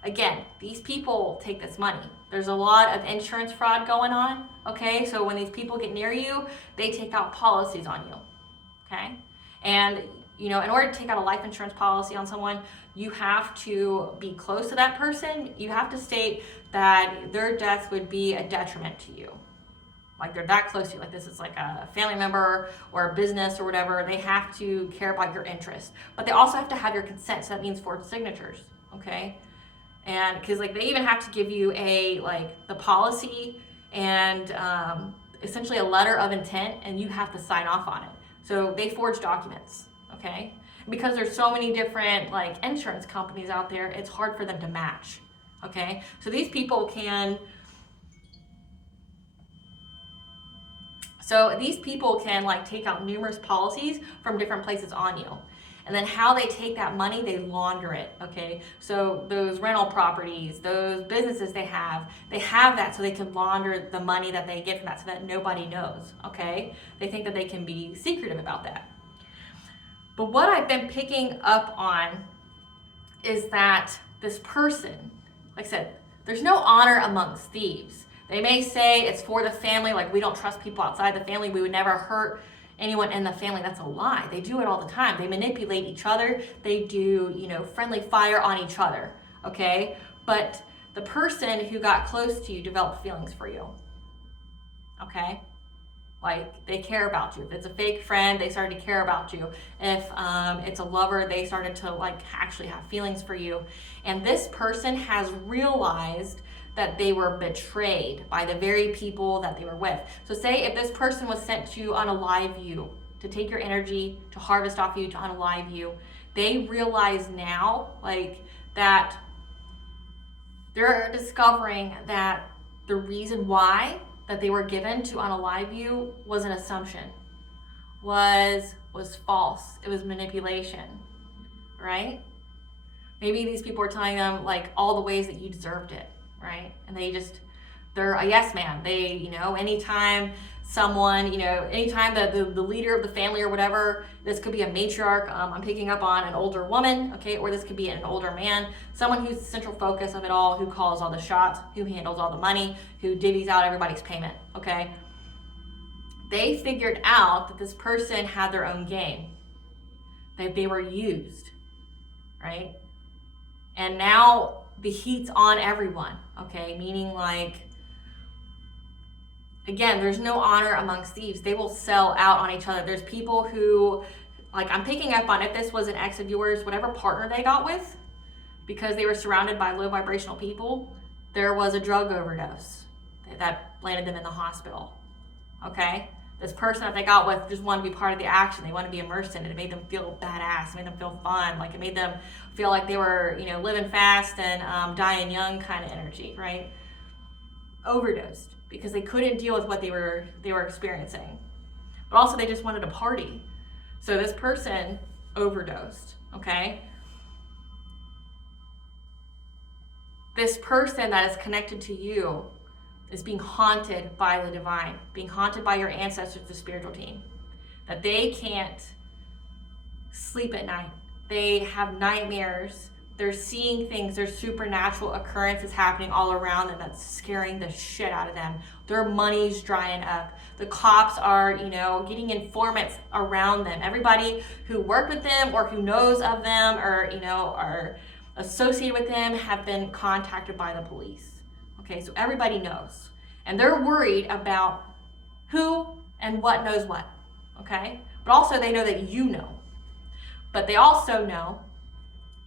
Again, these people take this money. There's a lot of insurance fraud going on, okay? So when these people get near you, they take out policies on you, okay? And, in order to take out a life insurance policy on someone, you have to be close to that person. You have to state that their death would be a detriment to you. Like they're that close to you, like this is like a family member or a business or whatever. They have to care about your interest. But they also have to have your consent, so that means forged signatures, okay? And because they even have to give you the policy and essentially a letter of intent, and you have to sign off on it. So they forge documents, okay? Because there's so many different insurance companies out there, it's hard for them to match, okay? So these people can take out numerous policies from different places on you. And then how they take that money, they launder it, okay? So those rental properties, those businesses they have that so they can launder the money that they get from that so that nobody knows, okay? They think that they can be secretive about that. But what I've been picking up on is that this person, like I said, there's no honor amongst thieves. They may say it's for the family, like we don't trust people outside the family, we would never hurt anyone in the family. That's a lie. They do it all the time. They manipulate each other. They do, friendly fire on each other, okay? But the person who got close to you developed feelings for you, okay? Like they care about you. If it's a fake friend, they started to care about you. If it's a lover, they started to like actually have feelings for you. And this person has realized that they were betrayed by the very people that they were with. So say if this person was sent to unalive you, to take your energy, to harvest off you, to unalive you, they realize now like that they're discovering that the reason why that they were given to unalive you was an assumption, was false. It was manipulation, right? Maybe these people were telling them like all the ways that you deserved it, right? And they're a yes man. They, anytime someone, anytime the leader of the family or whatever, this could be a matriarch, I'm picking up on an older woman, okay, or this could be an older man, someone who's the central focus of it all, who calls all the shots, who handles all the money, who divvies out everybody's payment, okay? They figured out that this person had their own game, that they were used, right? And now the heat's on everyone, okay? Meaning like, again, there's no honor amongst thieves. They will sell out on each other. There's people who, like I'm picking up on if this was an ex of yours, whatever partner they got with, because they were surrounded by low vibrational people, there was a drug overdose that landed them in the hospital, okay? This person that they got with just wanted to be part of the action. They wanted to be immersed in it. It made them feel badass. It made them feel fun. Like it made them feel like they were, living fast and dying young kind of energy, right? Overdosed because they couldn't deal with what they were experiencing. But also they just wanted to party. So this person overdosed, okay? This person that is connected to you is being haunted by the divine, being haunted by your ancestors, the spiritual team, that they can't sleep at night. They have nightmares. They're seeing things. There's supernatural occurrences happening all around them that's scaring the shit out of them. Their money's drying up. The cops are, getting informants around them. Everybody who worked with them or who knows of them or, are associated with them have been contacted by the police. Okay, so everybody knows. And they're worried about who and what knows what, okay? But also they know that you know. But they also know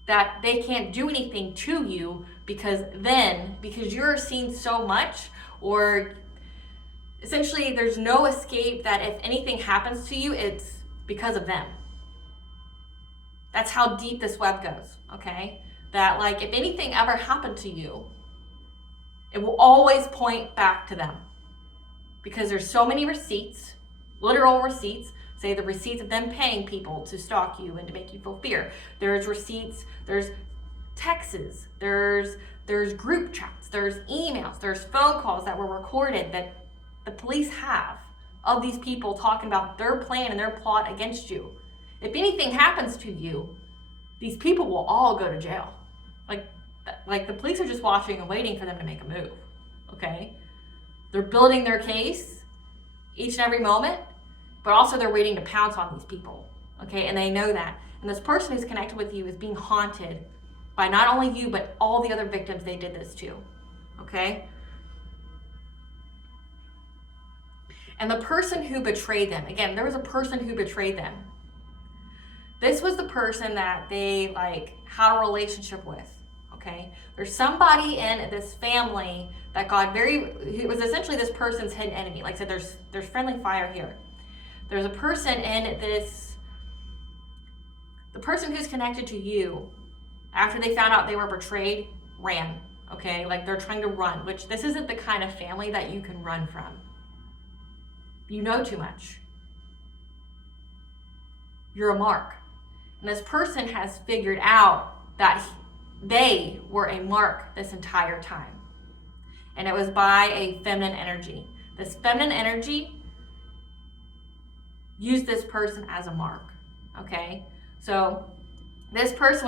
that they can't do anything to you because you're seeing so much, or essentially there's no escape that if anything happens to you, it's because of them. That's how deep this web goes, okay? That like if anything ever happened to you, it will always point back to them because there's so many receipts, literal receipts, say the receipts of them paying people to stalk you and to make you feel fear. There's receipts, there's texts, there's group chats, there's emails, there's phone calls that were recorded that the police have of these people talking about their plan and their plot against you. If anything happens to you, these people will all go to jail. Like the police are just watching and waiting for them to make a move, okay? They're building their case each and every moment, but also they're waiting to pounce on these people, okay? And they know that. And this person who's connected with you is being haunted by not only you, but all the other victims they did this to, okay? And the person who betrayed them, again, there was a person who betrayed them. This was the person that they had a relationship with. Okay, there's somebody in this family that got it was essentially this person's hidden enemy. Like I said, there's friendly fire here. There's a person in this, the person who's connected to you, after they found out they were betrayed, ran, okay? Like they're trying to run, which this isn't the kind of family that you can run from. You know too much. You're a mark. And this person has figured out that they were a mark this entire time. And it was by a feminine energy. This feminine energy used this person as a mark, okay? So this person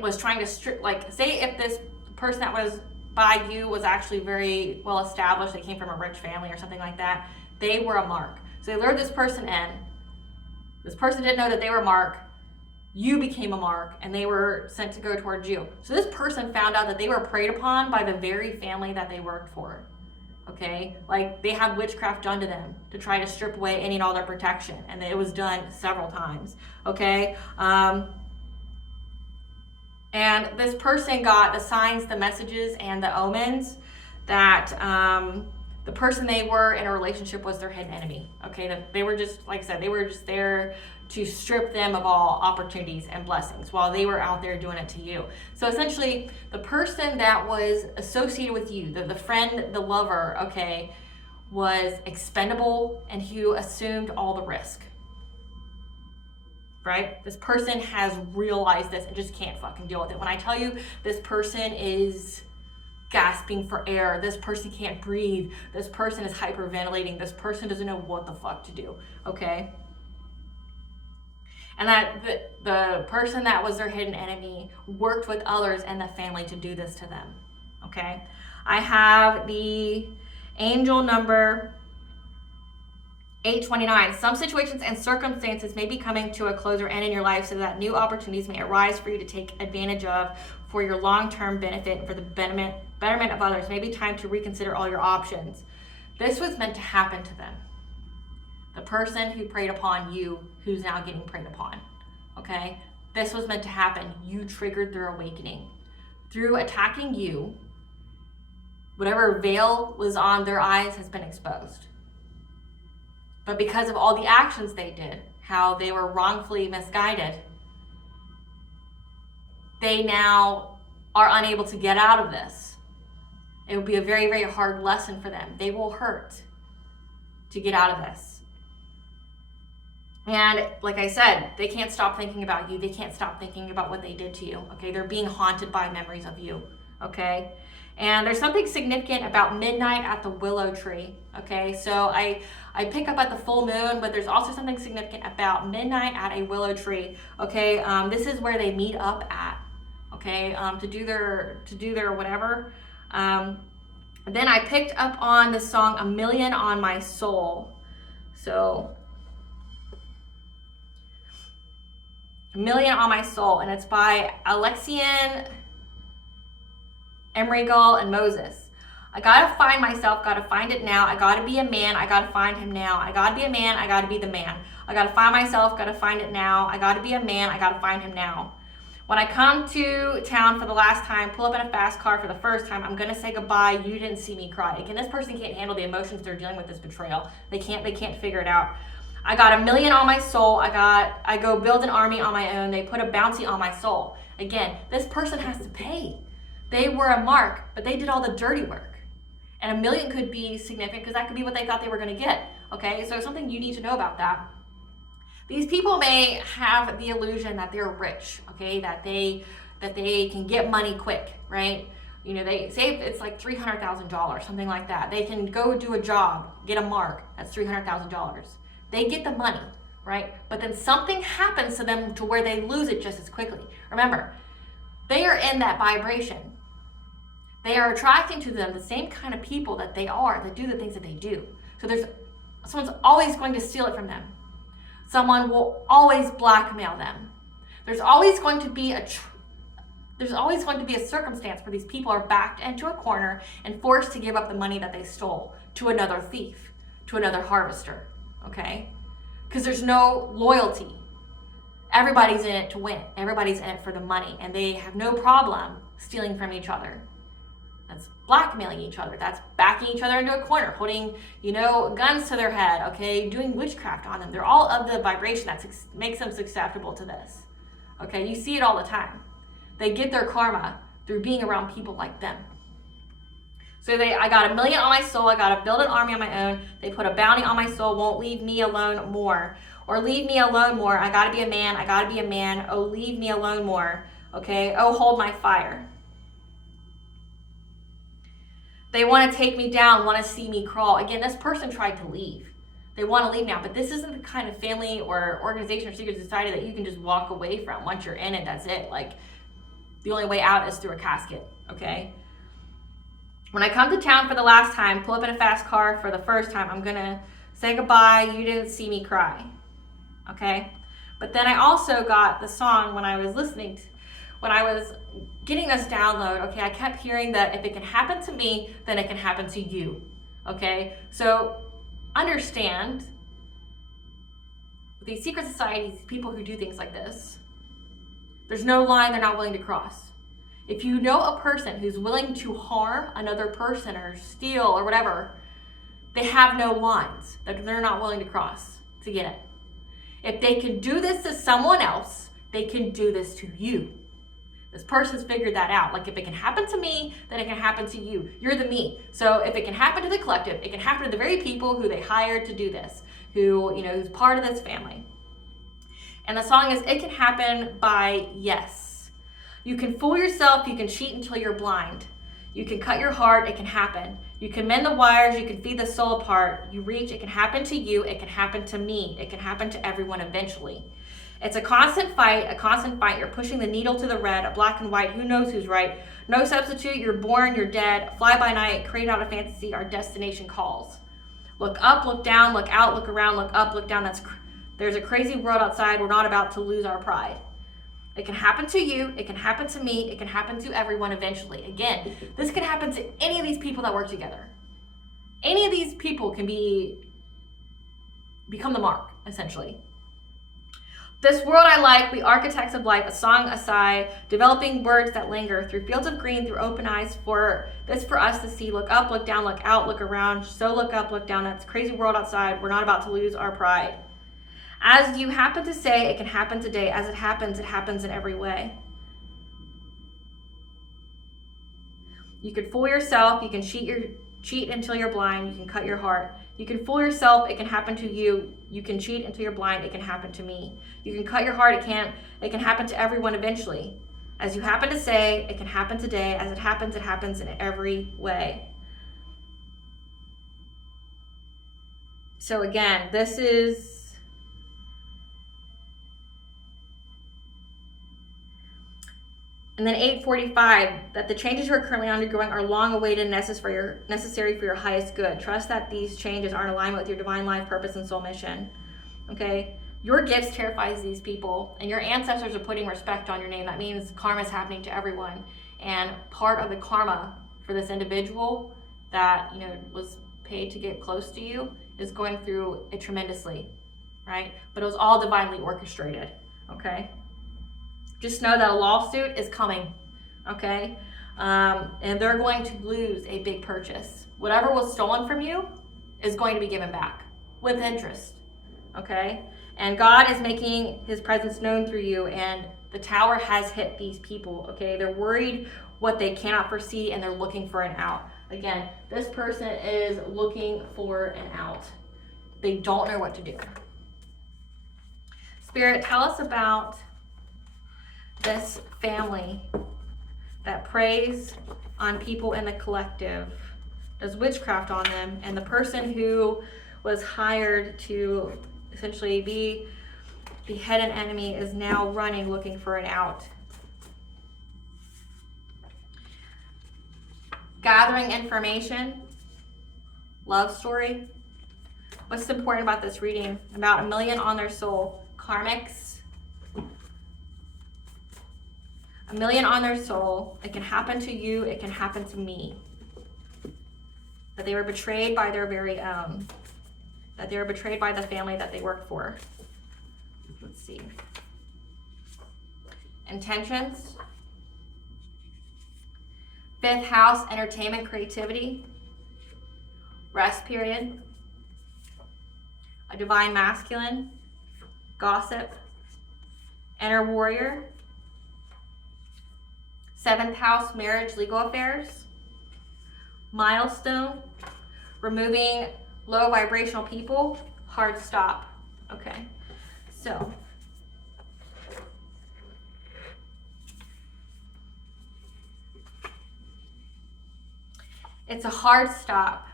was trying to say if this person that was by you was actually very well established, they came from a rich family or something like that, they were a mark. So they lured this person in. This person didn't know that they were a mark. You became a mark, and they were sent to go towards you. So this person found out that they were preyed upon by the very family that they worked for. Okay, like they had witchcraft done to them to try to strip away any and all their protection, and it was done several times. Okay, and this person got the signs, the messages, and the omens that the person they were in a relationship was their hidden enemy. Okay, that they were just, like I said, they were just there to strip them of all opportunities and blessings while they were out there doing it to you. So essentially, the person that was associated with you, the friend, the lover, okay, was expendable and who assumed all the risk. Right? This person has realized this and just can't fucking deal with it. When I tell you this person is gasping for air, this person can't breathe, this person is hyperventilating, this person doesn't know what the fuck to do, okay? And that the person that was their hidden enemy worked with others in the family to do this to them, okay? I have the angel number 829. Some situations and circumstances may be coming to a close or end in your life so that new opportunities may arise for you to take advantage of for your long-term benefit and for the betterment of others. Maybe time to reconsider all your options. This was meant to happen to them. The person who preyed upon you, who's now getting preyed upon, okay? This was meant to happen. You triggered their awakening. Through attacking you, whatever veil was on their eyes has been exposed. But because of all the actions they did, how they were wrongfully misguided, they now are unable to get out of this. It will be a very, very hard lesson for them. They will hurt to get out of this. And like I said, they can't stop thinking about you. They can't stop thinking about what they did to you, okay? They're being haunted by memories of you, okay? And there's something significant about midnight at the willow tree, okay? So I pick up at the full moon, but there's also something significant about midnight at a willow tree, okay? This is where they meet up at, okay? To do their whatever. Then I picked up on the song "A Million on My Soul." So, "A Million on My Soul," and it's by Alexian, Emrigal, and Moses. I gotta find myself, gotta find it now. I gotta be a man, I gotta find him now. I gotta be a man, I gotta be the man. I gotta find myself, gotta find it now. I gotta be a man, I gotta find him now. When I come to town for the last time, pull up in a fast car for the first time, I'm gonna say goodbye. You didn't see me cry. Again, this person can't handle the emotions they're dealing with, this betrayal. They can't figure it out. I got $1 million on my soul. I go build an army on my own. They put a bounty on my soul. Again, this person has to pay. They were a mark, but they did all the dirty work. And $1 million could be significant because that could be what they thought they were going to get. Okay, so something you need to know about that. These people may have the illusion that they're rich. Okay, that they can get money quick, right? You know, they say it's like $300,000, something like that. They can go do a job, get a mark. That's $300,000. They get the money, right? But then something happens to them to where they lose it just as quickly. Remember, they are in that vibration. They are attracting to them the same kind of people that they are, that do the things that they do. So someone's always going to steal it from them. Someone will always blackmail them. There's always going to be a circumstance where these people are backed into a corner and forced to give up the money that they stole to another thief, to another harvester, okay? Because there's no loyalty. Everybody's in it to win. Everybody's in it for the money, and they have no problem stealing from each other. That's blackmailing each other. That's backing each other into a corner, putting, guns to their head, okay, doing witchcraft on them. They're all of the vibration that makes them susceptible to this, okay? You see it all the time. They get their karma through being around people like them. So I got $1 million on my soul. I got to build an army on my own. They put a bounty on my soul. Won't leave me alone more. Or leave me alone more. I gotta be a man. I gotta be a man. Oh, leave me alone more. Okay? Oh, hold my fire. They want to take me down, want to see me crawl. Again, this person tried to leave. They want to leave now, but this isn't the kind of family or organization or secret society that you can just walk away from. Once you're in it, that's it. Like, the only way out is through a casket, okay? When I come to town for the last time, pull up in a fast car for the first time, I'm going to say goodbye. You didn't see me cry, okay? But then I also got the song when I was listening to, when I was getting this download, okay, I kept hearing that if it can happen to me, then it can happen to you, okay? So understand, these secret societies, people who do things like this, there's no line they're not willing to cross. If you know a person who's willing to harm another person or steal or whatever, they have no lines that they're not willing to cross to get it. If they can do this to someone else, they can do this to you. This person's figured that out. Like, if it can happen to me, then it can happen to you. You're the me. So if it can happen to the collective, it can happen to the very people who they hired to do this, who, you know, who's part of this family. And the song is, it can happen by yes. You can fool yourself, you can cheat until you're blind. You can cut your heart, it can happen. You can mend the wires, you can feed the soul apart. You reach, it can happen to you, it can happen to me. It can happen to everyone eventually. It's a constant fight, You're pushing the needle to the red, a black and white, who knows who's right. No substitute, you're born, you're dead. Fly by night, create out a fantasy, our destination calls. Look up, look down, look out, look around, look up, look down. There's a crazy world outside, we're not about to lose our pride. It can happen to you, it can happen to me, it can happen to everyone eventually. Again, this can happen to any of these people that work together. Any of these people can become the mark, essentially. This world I like, we architects of life, a song, a sigh, developing words that linger through fields of green, through open eyes, for us to see. Look up, look down, look out, look around. So look up, look down. That's a crazy world outside. We're not about to lose our pride. As you happen to say, it can happen today. As it happens in every way. You could fool yourself. You can cheat until you're blind. You can cut your heart. You can fool yourself. It can happen to you. You can cheat until you're blind. It can happen to me. You can cut your heart. It can happen to everyone eventually. As you happen to say, it can happen today. As it happens in every way. So again, this is and then 8:45, that the changes you are currently undergoing are long awaited and necessary for your highest good. Trust that these changes are in alignment with your divine life, purpose, and soul mission. Okay? Your gifts terrifies these people, and your ancestors are putting respect on your name. That means karma is happening to everyone. And part of the karma for this individual that, you know, was paid to get close to you is going through it tremendously, right? But it was all divinely orchestrated, okay? Just know that a lawsuit is coming, okay? And they're going to lose a big purchase. Whatever was stolen from you is going to be given back with interest, okay? And God is making his presence known through you, and the tower has hit these people, okay? They're worried what they cannot foresee, and they're looking for an out. Again, this person is looking for an out. They don't know what to do. Spirit, tell us about this family that preys on people in the collective, does witchcraft on them, and the person who was hired to essentially be the hidden enemy is now running, looking for an out. Gathering information, love story. What's important about this reading? About 1 million on their soul. Karmics. 1 million on their soul. It can happen to you. It can happen to me. That they were betrayed by their very own. That they were betrayed by the family that they worked for. Let's see. Intentions. 5th house, entertainment, creativity. Rest period. A divine masculine. Gossip. Inner warrior. 7th house, marriage, legal affairs. Milestone, removing low vibrational people, hard stop. Okay. So, it's a hard stop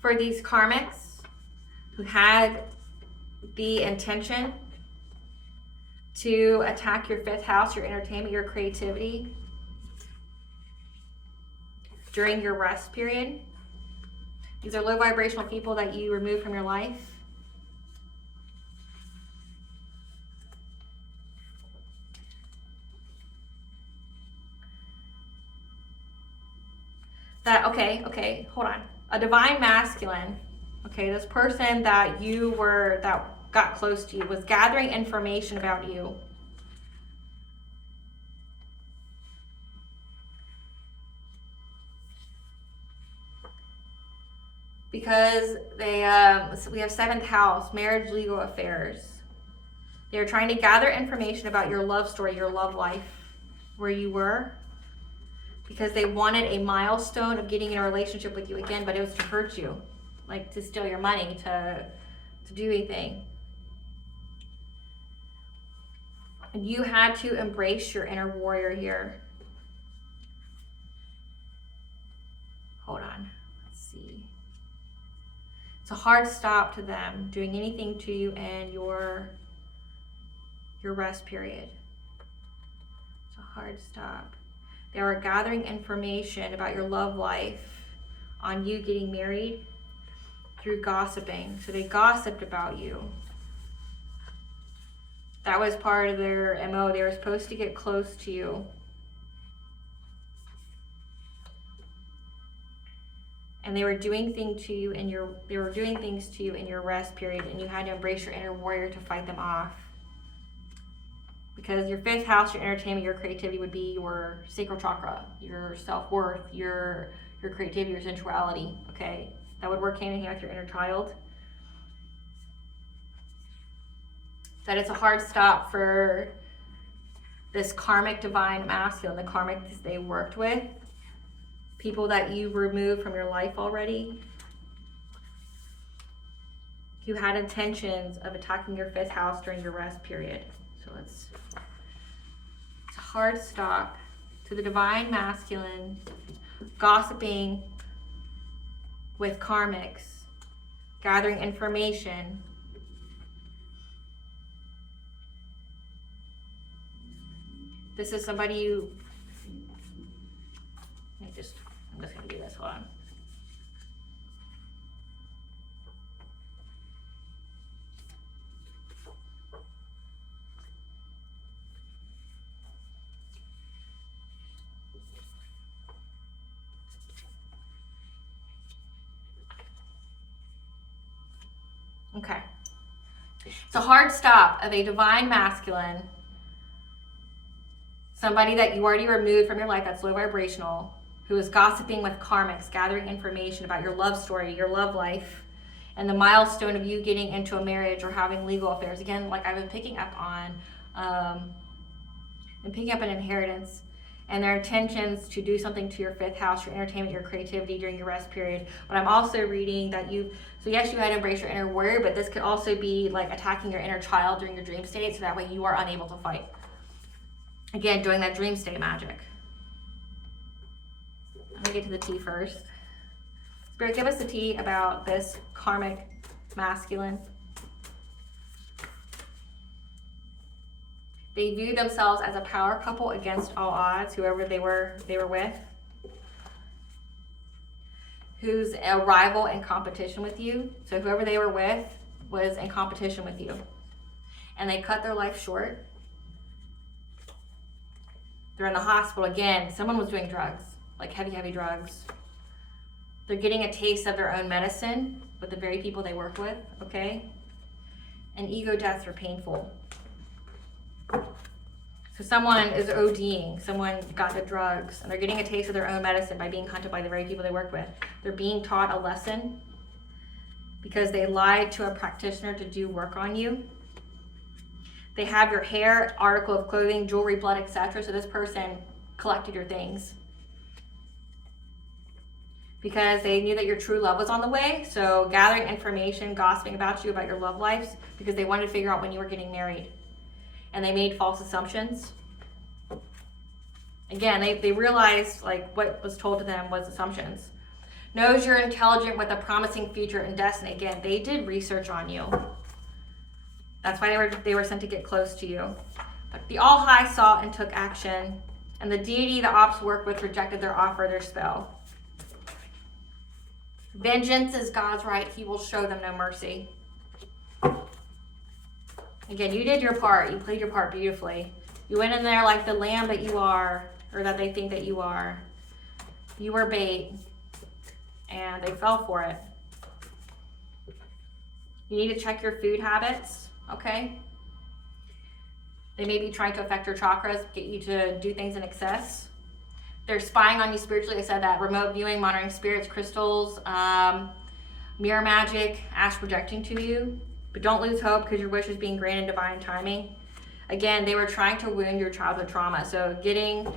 for these karmics who had the intention to attack your 5th house, your entertainment, your creativity during your rest period. These are low vibrational people that you remove from your life. That, okay, hold on. A divine masculine, okay, this person that that got close to you was gathering information about you. Because so we have 7th house, marriage, legal affairs. They're trying to gather information about your love story, your love life, where you were. Because they wanted a milestone of getting in a relationship with you again, but it was to hurt you, like to steal your money, to do anything. And you had to embrace your inner warrior here. Hold on, let's see. It's a hard stop to them doing anything to you in your rest period. It's a hard stop. They are gathering information about your love life on you getting married through gossiping. So they gossiped about you. That was part of their MO. They were supposed to get close to you. And they were doing things to you in your rest period, and you had to embrace your inner warrior to fight them off. Because your 5th house, your entertainment, your creativity would be your sacral chakra, your self-worth, your creativity, your sensuality, okay? That would work hand in hand with your inner child. That it's a hard stop for this karmic divine masculine, the karmic they worked with, people that you removed from your life already, who had intentions of attacking your 5th house during your rest period. So it's a hard stop to the divine masculine gossiping with karmics, gathering information. This is somebody you, I'm just gonna do this, hold on. Okay. It's a hard stop of a divine masculine, somebody that you already removed from your life that's low vibrational, who is gossiping with karmics, gathering information about your love story, your love life, and the milestone of you getting into a marriage or having legal affairs. Again, like I've been picking up on, and picking up an inheritance, and their intentions to do something to your 5th house, your entertainment, your creativity during your rest period. But I'm also reading that so yes, you had to embrace your inner warrior, but this could also be like attacking your inner child during your dream state, so that way you are unable to fight. Again, doing that dream state magic. Let me get to the tea first. Spirit, give us the tea about this karmic masculine. They view themselves as a power couple against all odds, whoever they were with, who's a rival in competition with you. So whoever they were with was in competition with you, and they cut their life short. They're in the hospital again. Someone was doing drugs, like heavy drugs. They're getting a taste of their own medicine with the very people they work with, okay? And ego deaths are painful. So someone is ODing, someone got the drugs, and they're getting a taste of their own medicine by being hunted by the very people they work with. They're being taught a lesson because they lied to a practitioner to do work on you. They have your hair, article of clothing, jewelry, blood, etc. So this person collected your things. because they knew that your true love was on the way. So gathering information, gossiping about you, about your love lives, because they wanted to figure out when you were getting married. And they made false assumptions. Again, they realized like what was told to them was assumptions. Knows you're intelligent with a promising future and destiny. Again, they did research on you. That's why they were sent to get close to you. But the All High saw and took action, and the deity the ops worked with rejected their offer, their spell. Vengeance is God's right. He will show them no mercy. Again, you did your part. You played your part beautifully. You went in there like the lamb that you are, or that they think that you are. You were bait, and they fell for it. You need to check your food habits, okay? They may be trying to affect your chakras, get you to do things in excess. They're spying on you spiritually. I said that. Remote viewing, monitoring spirits, crystals, mirror magic, ash projecting to you. But don't lose hope, because your wish is being granted in divine timing. Again, they were trying to wound your childhood trauma. So getting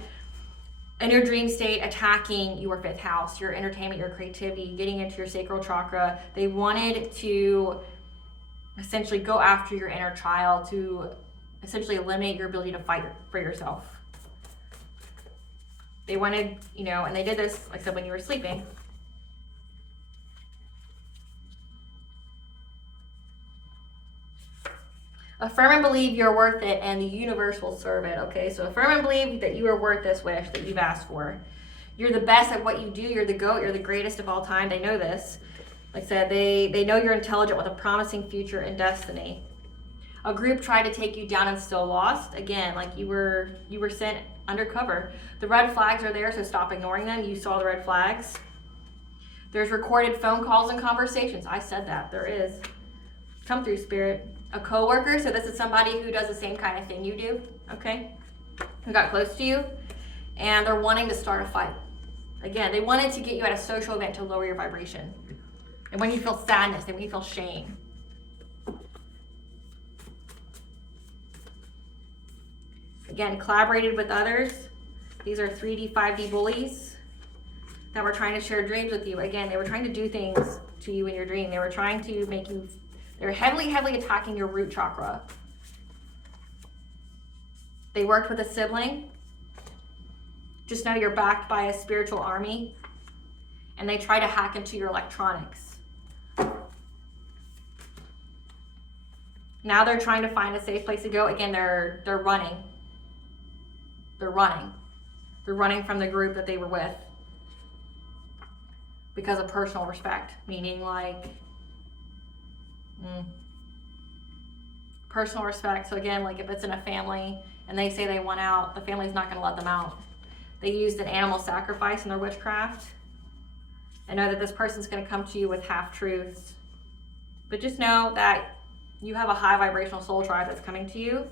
in your dream state, attacking your 5th house, your entertainment, your creativity, getting into your sacral chakra. They wanted to essentially go after your inner child, to essentially eliminate your ability to fight for yourself. They wanted, and they did this, like I said, when you were sleeping. Affirm and believe you're worth it, and the universe will serve it, okay? So affirm and believe that you are worth this wish that you've asked for. You're the best at what you do. You're the GOAT. You're the greatest of all time. They know this. Like I said, they know you're intelligent with a promising future and destiny. A group tried to take you down and still lost. Again, like you were sent undercover. The red flags are there, so stop ignoring them. You saw the red flags. There's recorded phone calls and conversations. I said that. There is. Come through, Spirit. A coworker, so this is somebody who does the same kind of thing you do, okay? Who got close to you, and they're wanting to start a fight. Again, they wanted to get you at a social event to lower your vibration. And when you feel sadness, and when you feel shame. Again, collaborated with others. These are 3D, 5D bullies that were trying to share dreams with you. Again, they were trying to do things to you in your dream. They were trying to make you, they were heavily attacking your root chakra. They worked with a sibling. Just know you're backed by a spiritual army. And they try to hack into your electronics. Now they're trying to find a safe place to go. Again, they're running. They're running. They're running from the group that they were with because of personal respect, meaning like personal respect. So again, like if it's in a family and they say they want out, the family's not going to let them out. They used an animal sacrifice in their witchcraft. And know that this person's going to come to you with half-truths. But just know that you have a high vibrational soul tribe that's coming to you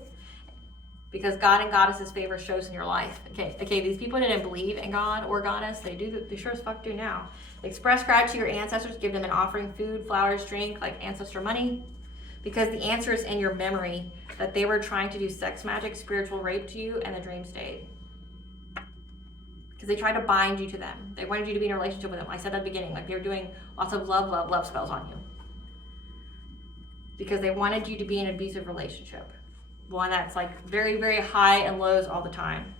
because God and Goddess's favor shows in your life. Okay, these people didn't believe in God or Goddess. They sure as fuck do now. Express gratitude to your ancestors. Give them an offering, food, flowers, drink, like ancestor money. Because the answer is in your memory that they were trying to do sex magic, spiritual rape to you in the dream state. Because they tried to bind you to them. They wanted you to be in a relationship with them. I said at the beginning, like they were doing lots of love spells on you. Because they wanted you to be in an abusive relationship. One that's like very, very high and lows all the time.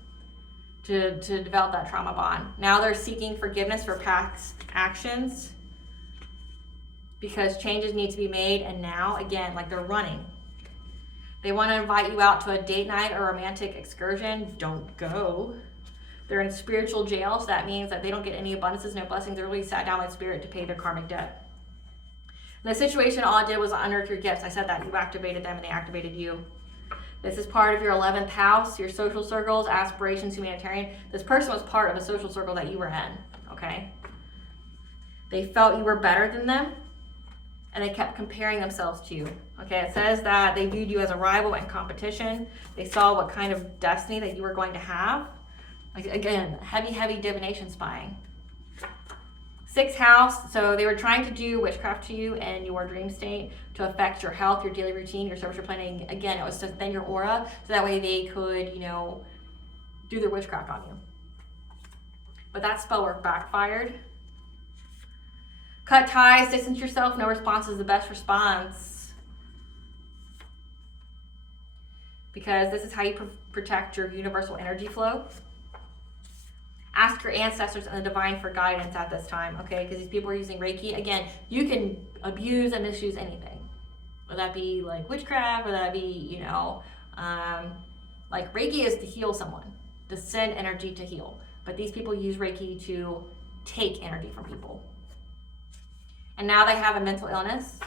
To develop that trauma bond. Now they're seeking forgiveness for past actions. Because changes need to be made, and now, again, like they're running. They want to invite you out to a date night or romantic excursion. Don't go. They're in spiritual jail, so that means that they don't get any abundances, no blessings. They're really sat down with spirit to pay their karmic debt. In the situation, all it did was unearth your gifts. I said that. You activated them, and they activated you. This is part of your 11th house, your social circles, aspirations, humanitarian. This person was part of a social circle that you were in, okay? They felt you were better than them, and they kept comparing themselves to you. Okay, it says that they viewed you as a rival and competition. They saw what kind of destiny that you were going to have. Like, again, heavy divination spying. 6th house, so they were trying to do witchcraft to you in your dream state to affect your health, your daily routine, your service, your planning. Again, it was to thin your aura, so that way they could, do their witchcraft on you. But that spell work backfired. Cut ties, distance yourself. No response is the best response. Because this is how you protect your universal energy flow. Ask your ancestors and the divine for guidance at this time, okay? Because these people are using Reiki. Again, you can abuse and misuse anything. Whether that be like witchcraft, whether that be, you know, like Reiki is to heal someone, to send energy to heal. But these people use Reiki to take energy from people. And now they have a mental illness.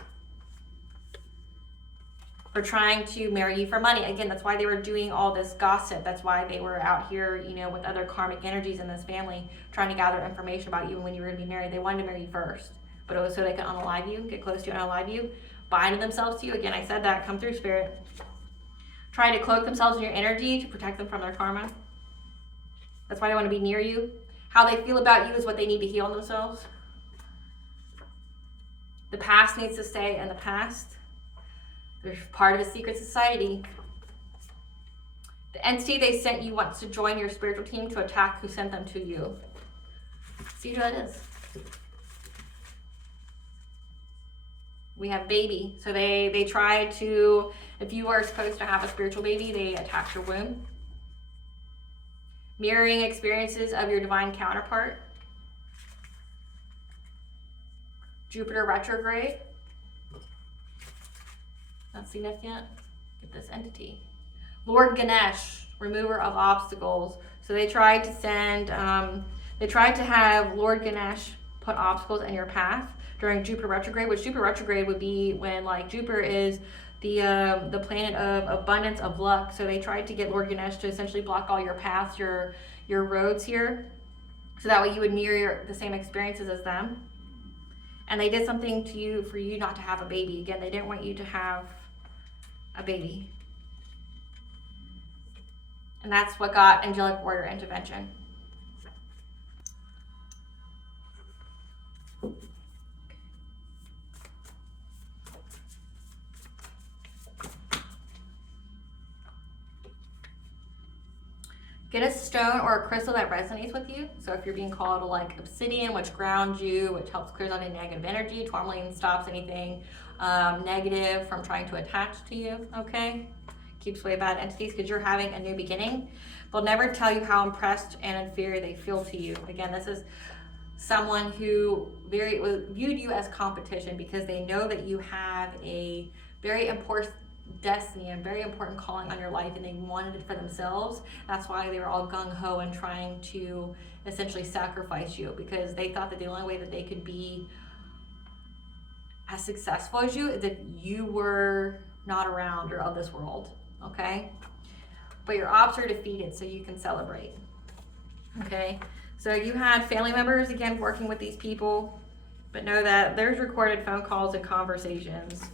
They're trying to marry you for money. Again, that's why they were doing all this gossip. That's why they were out here, you know, with other karmic energies in this family, trying to gather information about you and when you were going to be married. They wanted to marry you first, but it was so they could unalive you, get close to you, unalive you, bind themselves to you. Again, I said that, come through, spirit. Trying to cloak themselves in your energy to protect them from their karma. That's why they want to be near you. How they feel about you is what they need to heal themselves. The past needs to stay in the past. They're part of a secret society. The entity they sent you wants to join your spiritual team to attack who sent them to you. See who that is. We have baby. So they try to, if you are supposed to have a spiritual baby, they attack your womb. Mirroring experiences of your divine counterpart. Jupiter retrograde. Not significant. Get this entity. Lord Ganesh, remover of obstacles. So they tried to send, they tried to have Lord Ganesh put obstacles in your path during Jupiter retrograde, which Jupiter retrograde would be when, like, Jupiter is the planet of abundance, of luck. So they tried to get Lord Ganesh to essentially block all your paths, your roads here, so that way you would mirror the same experiences as them. And they did something to you for you not to have a baby. Again, they didn't want you to have a baby. And that's what got angelic warrior intervention. Get a stone or a crystal that resonates with you. So if you're being called to, like, obsidian, which grounds you, which helps clear out any negative energy, tourmaline stops anything negative from trying to attach to you, okay? Keeps away bad entities because you're having a new beginning. They'll never tell you how impressed and inferior they feel to you. Again, this is someone who viewed you as competition because they know that you have a very important destiny and very important calling on your life, and they wanted it for themselves. That's why they were all gung-ho and trying to essentially sacrifice you, because they thought that the only way that they could be as successful as you is if you were not around or of this world, okay? But your ops are defeated, so you can celebrate, okay? So you had family members, again, working with these people, but know that there's recorded phone calls and conversations.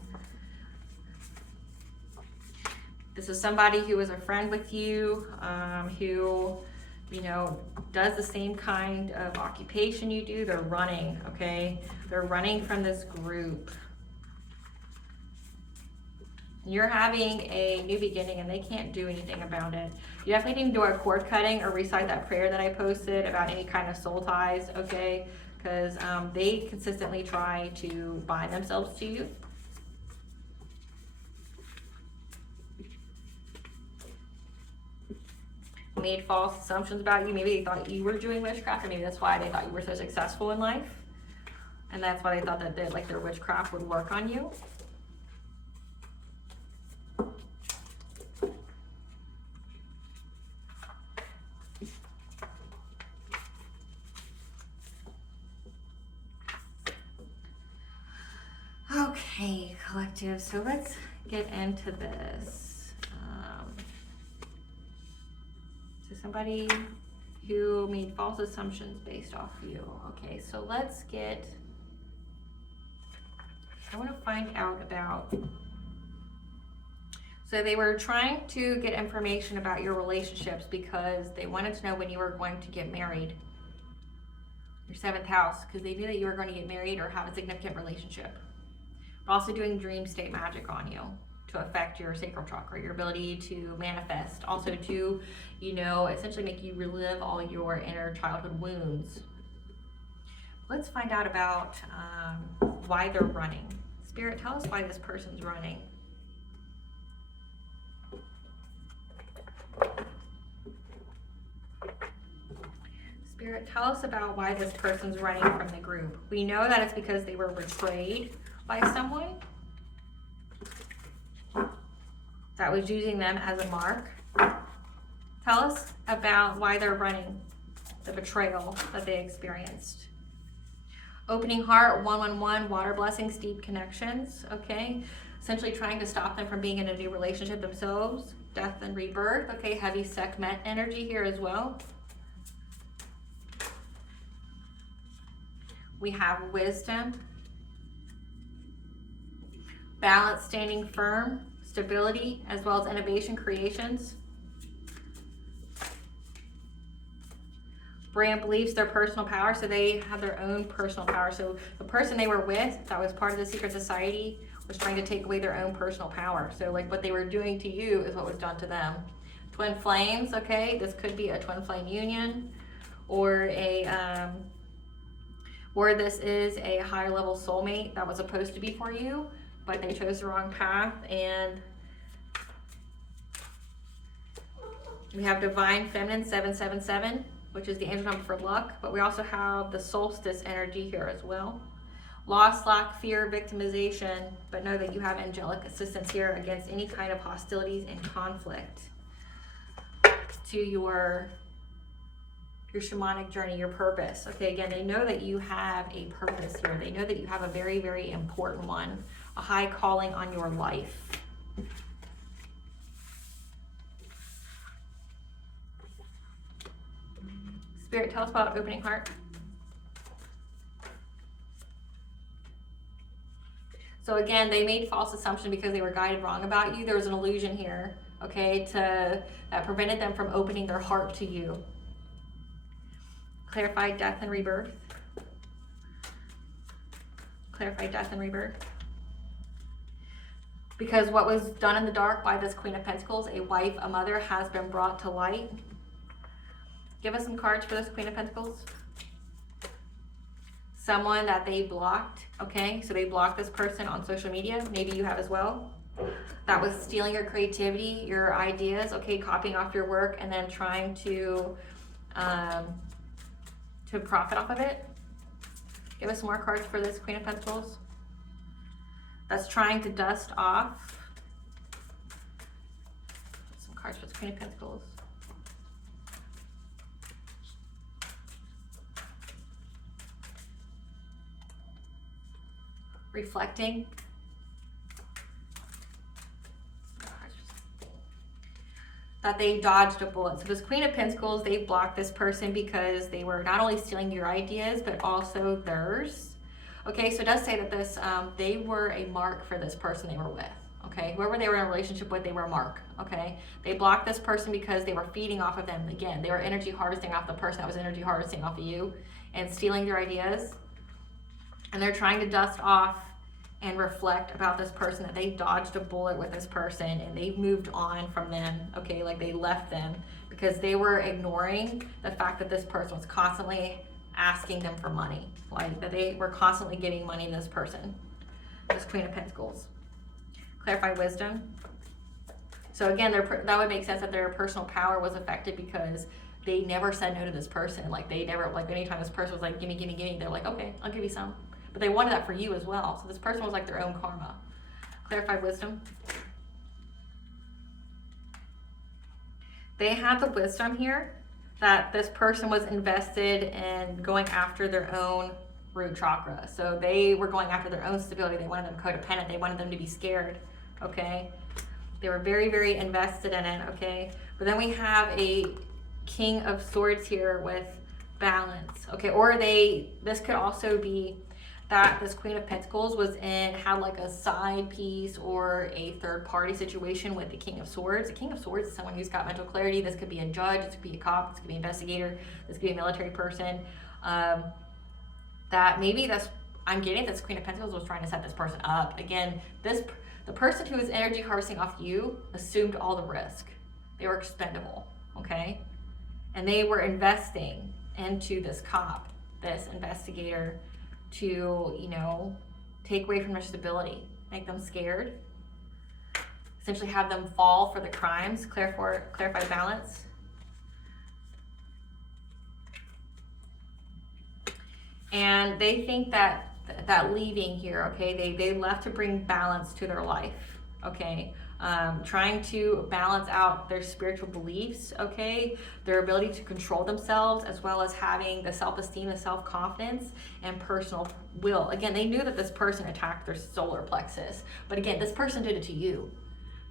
This is somebody who is a friend with you, who, you know, does the same kind of occupation you do. They're running, okay? They're running from this group. You're having a new beginning and they can't do anything about it. You definitely need to do a cord cutting or recite that prayer that I posted about any kind of soul ties, okay? Because they consistently try to bind themselves to you. Made false assumptions about you. Maybe they thought you were doing witchcraft, or maybe that's why they thought you were so successful in life, and that's why they thought that like their witchcraft would work on you. Okay, collective, so let's get into this. Somebody who made false assumptions based off you. Okay, so let's get, I want to find out about, so they were trying to get information about your relationships because they wanted to know when you were going to get married, your 7th house, because they knew that you were going to get married or have a significant relationship. But also doing dream state magic on you to affect your sacral chakra, your ability to manifest, also to, you know, essentially make you relive all your inner childhood wounds. let's find out about why they're running. Spirit, tell us why this person's running. Spirit, tell us about why this person's running from the group. We know that it's because they were betrayed by someone that was using them as a mark. Tell us about why they're running, the betrayal that they experienced. Opening heart, 111, water blessings, deep connections, okay? Essentially trying to stop them from being in a new relationship themselves. Death and rebirth, okay? Heavy Sekhmet energy here as well. We have wisdom. Balance, standing firm. Stability, as well as innovation, creations. Brand beliefs, their personal power, so they have their own personal power. So the person they were with that was part of the secret society was trying to take away their own personal power. So like what they were doing to you is what was done to them. Twin flames, okay, this could be a twin flame union, or or this is a higher level soulmate that was supposed to be for you, but they chose the wrong path. And we have divine feminine, 777, which is the angel number for luck, but we also have the solstice energy here as well. Loss, lack, fear, victimization, but know that you have angelic assistance here against any kind of hostilities and conflict to your shamanic journey, your purpose. Okay, again, they know that you have a purpose here. They know that you have a very, very important one, a high calling on your life. Spirit, tell us about opening heart. So again, they made false assumption because they were guided wrong about you. There was an illusion here, okay, that prevented them from opening their heart to you. Clarify death and rebirth. Clarify death and rebirth. Because what was done in the dark by this Queen of Pentacles, a wife, a mother, has been brought to light. Give us some cards for this Queen of Pentacles. Someone that they blocked, okay? So they blocked this person on social media. Maybe you have as well. That was stealing your creativity, your ideas, okay? Copying off your work and then trying to profit off of it. Give us some more cards for this Queen of Pentacles. That's trying to dust off. Some cards for the Queen of Pentacles. Reflecting. That they dodged a bullet. So this Queen of Pentacles, they blocked this person because they were not only stealing your ideas, but also theirs. Okay, so it does say that this, they were a mark for this person they were with. Okay, whoever they were in a relationship with, they were a mark. Okay, they blocked this person because they were feeding off of them. Again, they were energy harvesting off the person that was energy harvesting off of you and stealing their ideas. And they're trying to dust off and reflect about this person, that they dodged a bullet with this person and they moved on from them, okay? Like they left them because they were ignoring the fact that this person was constantly asking them for money. Like that they were constantly giving money to this person, this Queen of Pentacles. Clarify wisdom. So again, that would make sense that their personal power was affected because they never said no to this person. Like they never, like anytime this person was like, gimme, gimme, gimme, they're like, okay, I'll give you some. But they wanted that for you as well. So this person was like their own karma. Clarify wisdom. They had the wisdom here that this person was invested in going after their own root chakra. So they were going after their own stability. They wanted them codependent. They wanted them to be scared, okay? They were very, very invested in it, okay? But then we have a King of Swords here with balance, okay? Or this could also be that this Queen of Pentacles had like a side piece or a third party situation with the King of Swords. The King of Swords is someone who's got mental clarity. This could be a judge, this could be a cop, this could be an investigator, this could be a military person. That maybe I'm getting this Queen of Pentacles was trying to set this person up. Again, the person who was energy harvesting off you assumed all the risk. They were expendable, okay? And they were investing into this cop this investigator to, you know, take away from their stability, make them scared, essentially have them fall for the crimes, clarify balance. And they think that leaving here, okay, they left to bring balance to their life, okay, trying to balance out their spiritual beliefs, okay, their ability to control themselves, as well as having the self-esteem, the self-confidence, and personal will. Again, they knew that this person attacked their solar plexus, but again, this person did it to you.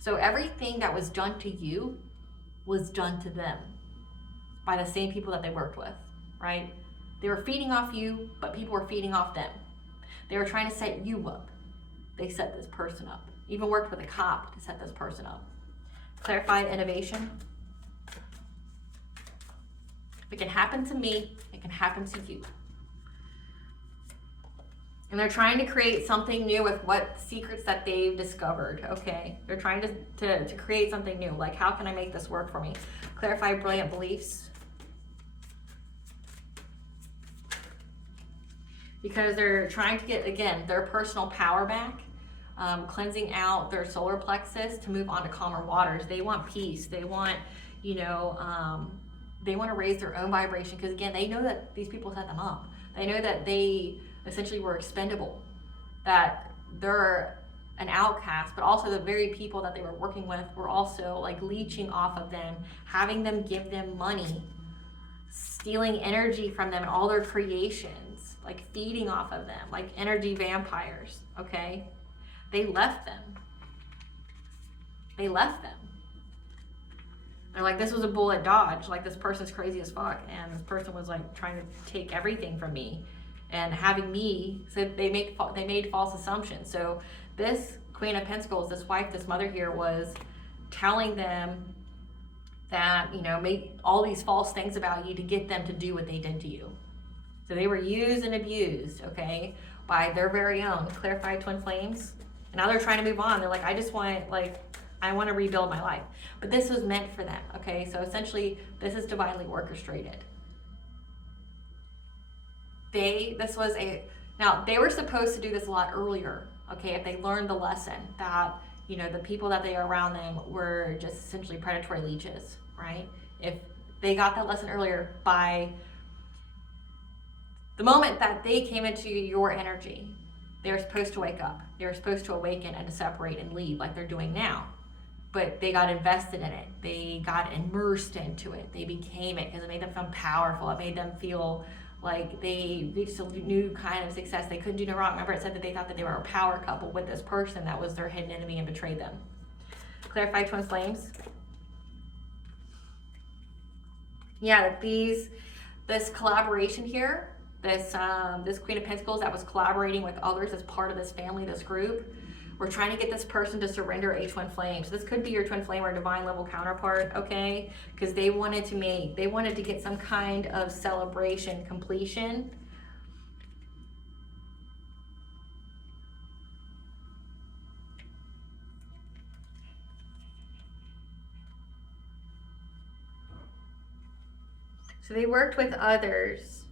So everything that was done to you was done to them by the same people that they worked with, right? They were feeding off you, but people were feeding off them. They were trying to set you up. They set this person up. Even worked with a cop to set this person up. Clarify innovation. It can happen to me. It can happen to you. And they're trying to create something new with what secrets that they've discovered, okay? They're trying to create something new. Like, how can I make this work for me? Clarify brilliant beliefs. Because they're trying to get, again, their personal power back, cleansing out their solar plexus to move on to calmer waters. They want peace. They want, you know, they want to raise their own vibration, because again, they know that these people set them up. They know that they essentially were expendable, that they're an outcast, but also the very people that they were working with were also like leeching off of them, having them give them money, stealing energy from them and all their creations, like feeding off of them, like energy vampires, okay? They left them. They left them. They're like, this was a bullet dodge. Like, this person's crazy as fuck, and this person was like trying to take everything from me and having me. So they made false assumptions. So this Queen of Pentacles, this wife, this mother here, was telling them that, you know, make all these false things about you to get them to do what they did to you. So they were used and abused, okay, by their very own. Clarify twin flames. And now they're trying to move on. They're like, I just want, like, I want to rebuild my life. But this was meant for them, okay? So essentially, this is divinely orchestrated. Now, they were supposed to do this a lot earlier, okay, if they learned the lesson that, you know, the people that they are around them were just essentially predatory leeches, right? If they got that lesson earlier, by the moment that they came into your energy, they were supposed to wake up. They were supposed to awaken and to separate and leave like they're doing now. But they got invested in it. They got immersed into it. They became it because it made them feel powerful. It made them feel like they reached a new kind of success. They couldn't do no wrong. Remember, it said that they thought that they were a power couple with this person that was their hidden enemy and betrayed them. Clarify twin flames. Yeah, this collaboration here, this Queen of Pentacles that was collaborating with others as part of this family, this group, we're trying to get this person to surrender a twin flame. So this could be your twin flame or divine level counterpart, okay? Because they wanted to get some kind of celebration completion. So they worked with others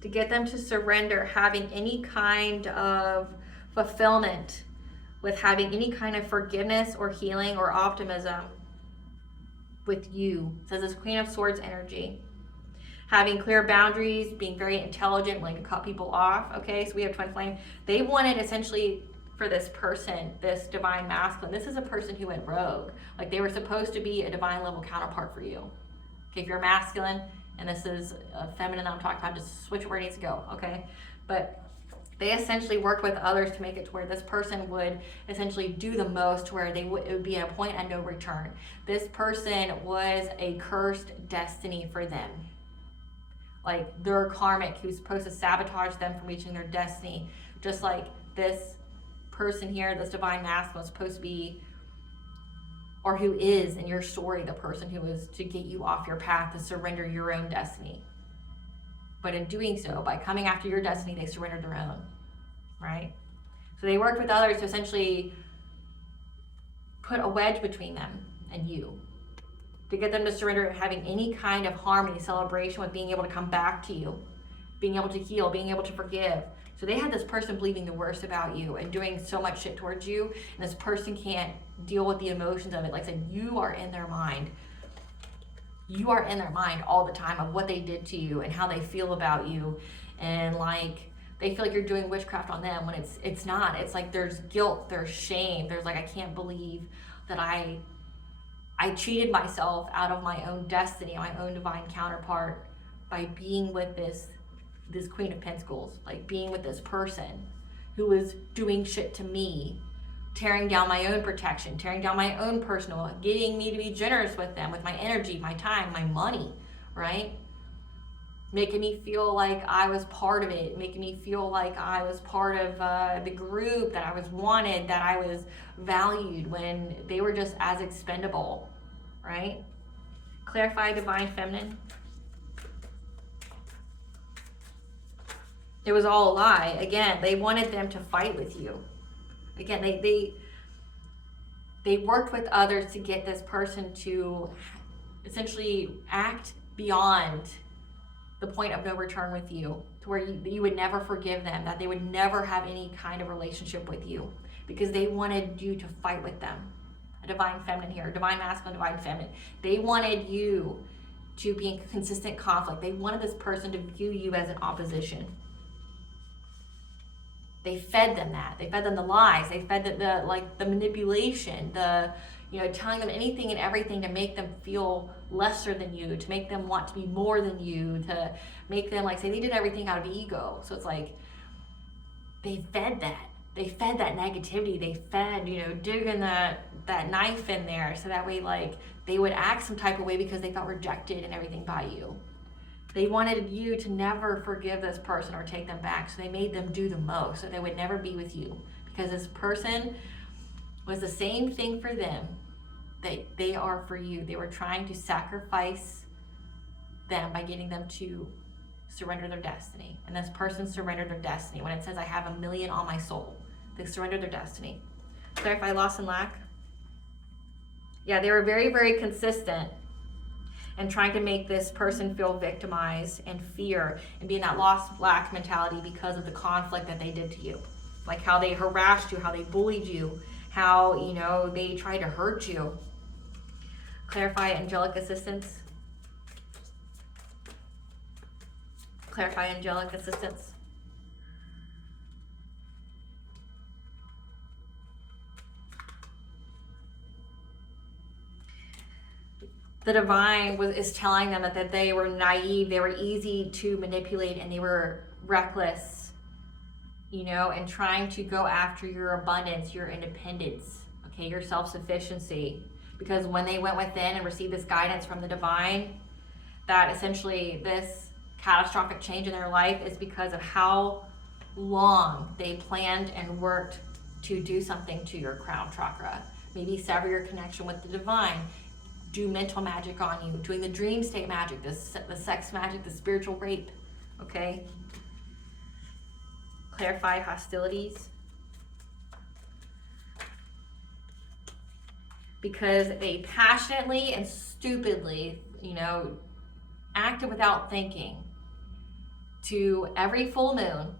to get them to surrender having any kind of fulfillment, with having any kind of forgiveness or healing or optimism with you. It says this Queen of Swords energy. Having clear boundaries, being very intelligent, willing to cut people off, okay? So we have twin flame. They wanted essentially for this person, this divine masculine, this is a person who went rogue. Like, they were supposed to be a divine level counterpart for you. Okay, if you're masculine and this is a feminine that I'm talking about, just switch where it needs to go, okay? But they essentially worked with others to make it to where this person would essentially do the most, to where it would be a point at no return. This person was a cursed destiny for them. Like, they're karmic, who's supposed to sabotage them from reaching their destiny. Just like this person here, this divine masculine, was supposed to be, or who is in your story, the person who is to get you off your path, to surrender your own destiny. But in doing so, by coming after your destiny, they surrendered their own, right? So they worked with others to essentially put a wedge between them and you, to get them to surrender having any kind of harmony, celebration with being able to come back to you being able to heal, being able to forgive. So they had this person believing the worst about you and doing so much shit towards you, and this person can't deal with the emotions of it. Like I said, you are in their mind. You are in their mind all the time of what they did to you and how they feel about you. And like, they feel like you're doing witchcraft on them when it's not. It's like there's guilt, there's shame, there's like, I can't believe that I cheated myself out of my own destiny, my own divine counterpart, by being with this Queen of Pentacles, like being with this person who was doing shit to me, tearing down my own protection, tearing down my own personal, getting me to be generous with them, with my energy, my time, my money, right? Making me feel like I was part of it, making me feel like I was part of the group, that I was wanted, that I was valued, when they were just as expendable, right? Clarify Divine Feminine. It was all a lie. Again, they wanted them to fight with you. Again, they worked with others to get this person to essentially act beyond the point of no return with you, to where you would never forgive them, that they would never have any kind of relationship with you, because they wanted you to fight with them. A Divine Feminine here, Divine Masculine, Divine Feminine. They wanted you to be in consistent conflict. They wanted this person to view you as an opposition. They fed them that. They fed them the lies. They fed the manipulation, telling them anything and everything to make them feel lesser than you, to make them want to be more than you, to make them say they did everything out of ego. So it's like they fed that. They fed that negativity. They fed, digging that knife in there, so that way they would act some type of way because they felt rejected and everything by you. They wanted you to never forgive this person or take them back, so they made them do the most, so they would never be with you, because this person was the same thing for them that they are for you. They were trying to sacrifice them by getting them to surrender their destiny. And this person surrendered their destiny. When it says, I have 1,000,000 on my soul, they surrendered their destiny. Clarify loss and lack. Yeah, they were very, very consistent and trying to make this person feel victimized and fear and be in that lost lack mentality because of the conflict that they did to you. Like how they harassed you, how they bullied you, how, they tried to hurt you. Clarify angelic assistance. Clarify angelic assistance. The divine is telling them that they were naive, they were easy to manipulate, and they were reckless, and trying to go after your abundance, your independence, okay, your self-sufficiency. Because when they went within and received this guidance from the divine, that essentially this catastrophic change in their life is because of how long they planned and worked to do something to your crown chakra. Maybe sever your connection with the divine, do mental magic on you, doing the dream state magic, the sex magic, the spiritual rape, okay? Clarify hostilities. Because they passionately and stupidly, acted without thinking to every full moon,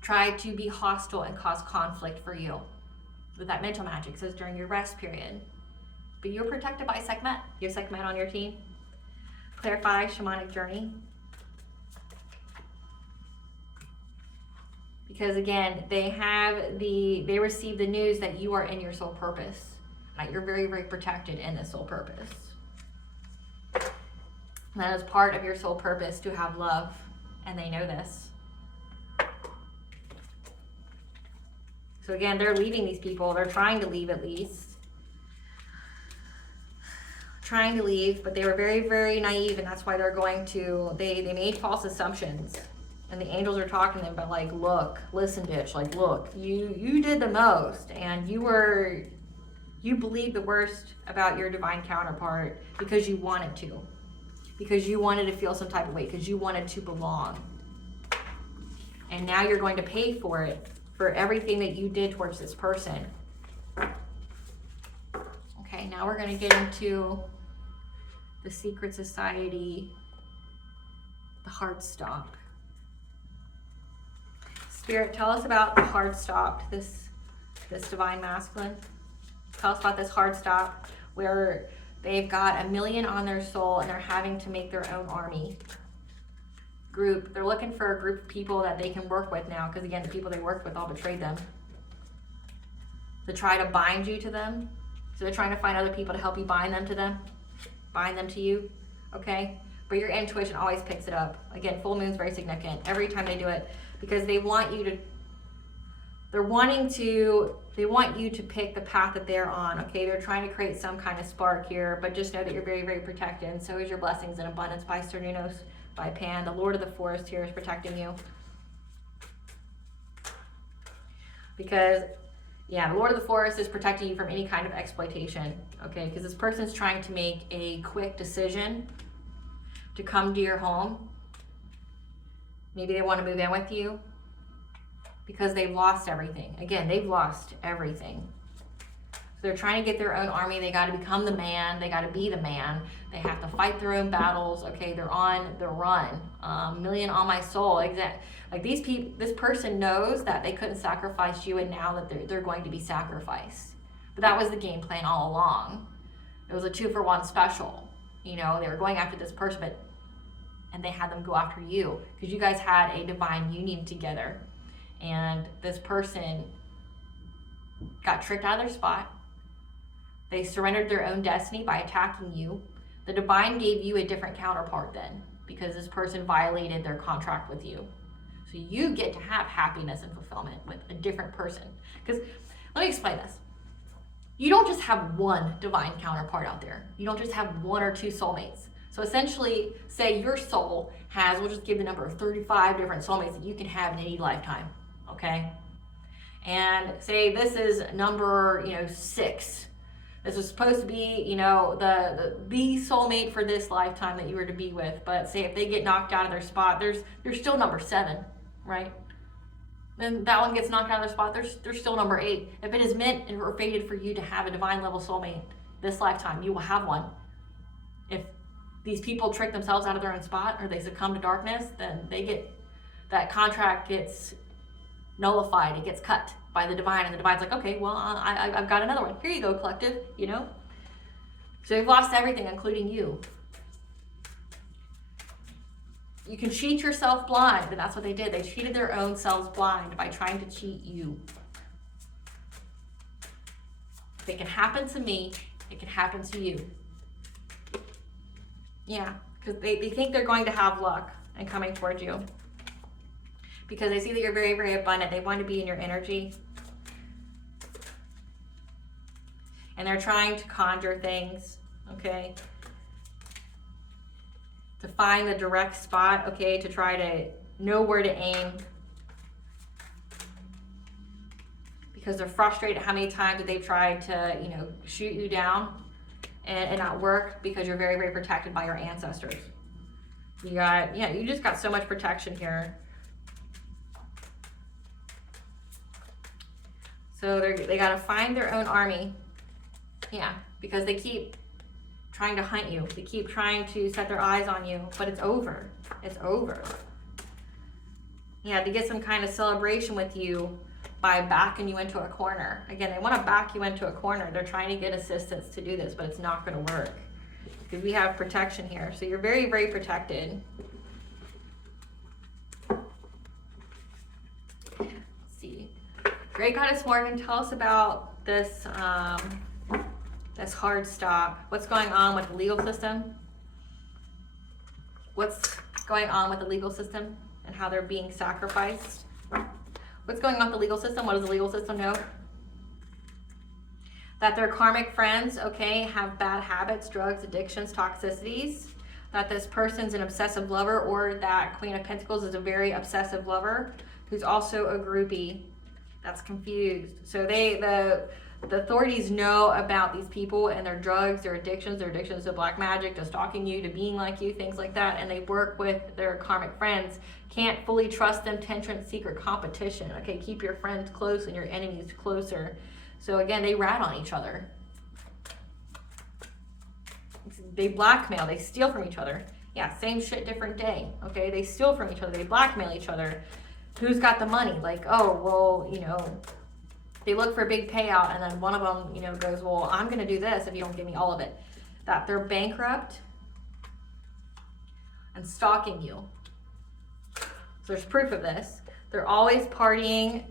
tried to be hostile and cause conflict for you with that mental magic. It says during your rest period. But you're protected by Sekhmet. You have Sekhmet on your team. Clarify shamanic journey. Because again, they receive the news that you are in your soul purpose. That you're very, very protected in this soul purpose. And that is part of your soul purpose, to have love. And they know this. So again, they're leaving these people. They're trying to leave at least. Trying to leave, but they were very, very naive, and that's why they're going to, they made false assumptions. And the angels are talking to them, but look, listen, bitch, look, you did the most, and you believed the worst about your divine counterpart because you wanted to. Because you wanted to feel some type of way, because you wanted to belong. And now you're going to pay for it, for everything that you did towards this person. Okay, now we're going to get into the secret society, the hard stop. Spirit, tell us about the hard stop, this divine masculine. Tell us about this hard stop where they've got 1 million on their soul and they're having to make their own army group. They're looking for a group of people that they can work with now, because again, the people they worked with all betrayed them. To try to bind you to them. So they're trying to find other people to help you bind them to them. Bind them to you. Okay? But your intuition always picks it up. Again, full moon's very significant every time they do it, because they want you to, they want you to pick the path that they're on. Okay? They're trying to create some kind of spark here, but just know that you're very, very protected. And so is your blessings and abundance by Cernunnos, by Pan. The Lord of the Forest here is protecting you. Because, yeah, the Lord of the Forest is protecting you from any kind of exploitation. Okay? Because this person's trying to make a quick decision to come to your home. Maybe they want to move in with you because they've lost everything. Again, they've lost everything. So they're trying to get their own army. They got to become the man. They got to be the man. They have to fight their own battles. Okay, they're on the run. 1 million on my soul. Like these people, this person knows that they couldn't sacrifice you, and now that they're going to be sacrificed. But that was the game plan all along. It was a 2-for-1 special. You know, they were going after this person, and they had them go after you because you guys had a divine union together. And this person got tricked out of their spot. They surrendered their own destiny by attacking you. The divine gave you a different counterpart then, because this person violated their contract with you. So you get to have happiness and fulfillment with a different person. Because let me explain this. You don't just have one divine counterpart out there. You don't just have 1 or 2 soulmates. So essentially, say your soul has, we'll just give the number of 35 different soulmates that you can have in any lifetime, okay? And say this is number, 6. This was supposed to be, the soulmate for this lifetime that you were to be with. But say if they get knocked out of their spot, there's still number 7, right? Then that one gets knocked out of their spot, there's still number 8. If it is meant or fated for you to have a divine level soulmate this lifetime, you will have one. If these people trick themselves out of their own spot or they succumb to darkness, then that contract gets nullified. It gets cut by the divine, and the divine's like, okay, well, I've got another one. Here you go, collective, So they've lost everything, including you. You can cheat yourself blind, and that's what they did. They cheated their own selves blind by trying to cheat you. If it can happen to me, it can happen to you. Yeah, because they think they're going to have luck and coming towards you. Because they see that you're very, very abundant. They want to be in your energy. And they're trying to conjure things, okay? To find the direct spot, okay? To try to know where to aim. Because they're frustrated how many times that they've tried to, shoot you down and not work, because you're very, very protected by your ancestors. You just got so much protection here. So they got to find their own army. Yeah, because they keep trying to hunt you. They keep trying to set their eyes on you, but it's over. It's over. Yeah, to get some kind of celebration with you by backing you into a corner. Again, they want to back you into a corner. They're trying to get assistance to do this, but it's not going to work because we have protection here. So you're very, very protected. Let's see. Great Goddess Morgan, tell us about this this hard stop. What's going on with the legal system? What's going on with the legal system and how they're being sacrificed? What's going on with the legal system? What does the legal system know? That their karmic friends, okay, have bad habits, drugs, addictions, toxicities. That this person's an obsessive lover, or that Queen of Pentacles is a very obsessive lover who's also a groupie that's confused. So the authorities know about these people and their drugs, their addictions to black magic, to stalking you, to being like you, things like that. And they work with their karmic friends. Can't fully trust them, tension, secret competition. Okay, keep your friends close and your enemies closer. So again, they rat on each other. They blackmail, they steal from each other. Yeah, same shit, different day. Okay, they steal from each other, they blackmail each other. who's got the money? Like, oh, well, you know, they look for a big payout, and then one of them, you know, goes, well, I'm going to do this if you don't give me all of it. That they're bankrupt and stalking you. So there's proof of this. They're always partying.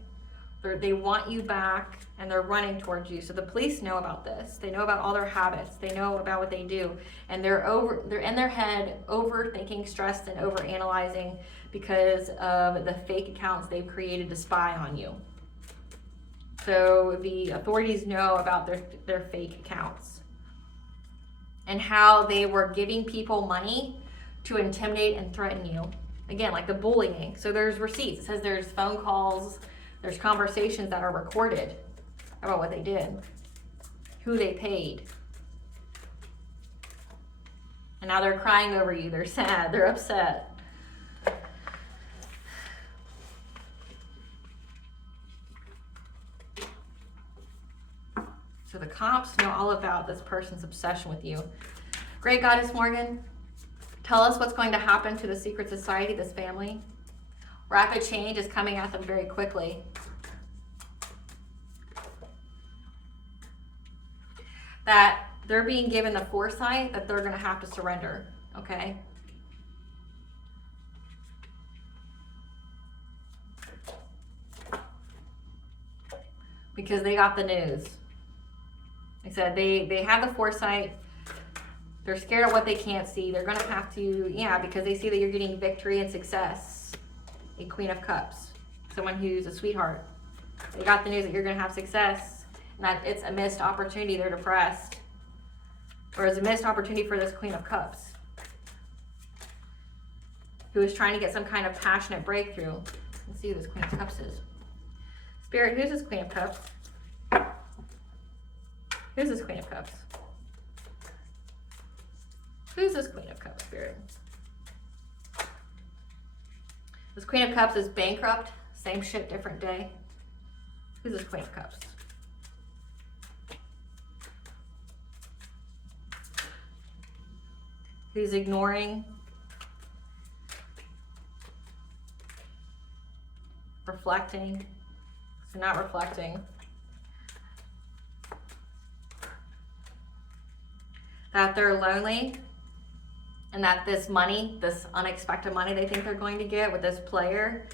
They want you back, and they're running towards you. So the police know about this. They know about all their habits. They know about what they do. And they're in their head overthinking, stressed, and overanalyzing because of the fake accounts they've created to spy on you. So the authorities know about their fake accounts and how they were giving people money to intimidate and threaten you. Again, like the bullying. So there's receipts. It says there's phone calls, there's conversations that are recorded about what they did, who they paid. And now they're crying over you. They're sad. They're upset. So the cops know all about this person's obsession with you. Great Goddess Morgan, tell us what's going to happen to the secret society, this family. Rapid change is coming at them very quickly. That they're being given the foresight that they're going to have to surrender, okay? Because they got the news. Like I said, they have the foresight. They're scared of what they can't see. They're going to have to, yeah, because they see that you're getting victory and success. A Queen of Cups. Someone who's a sweetheart. They got the news that you're going to have success. And that it's a missed opportunity. They're depressed. Or it's a missed opportunity for this Queen of Cups, who is trying to get some kind of passionate breakthrough. Let's see who this Queen of Cups is. Spirit, who's this Queen of Cups? Who's this Queen of Cups? Who's this Queen of Cups, Spirit? This Queen of Cups is bankrupt. Same shit, different day. Who's this Queen of Cups? Who's ignoring, reflecting, so not reflecting. That they're lonely, and that this money, this unexpected money they think they're going to get with this player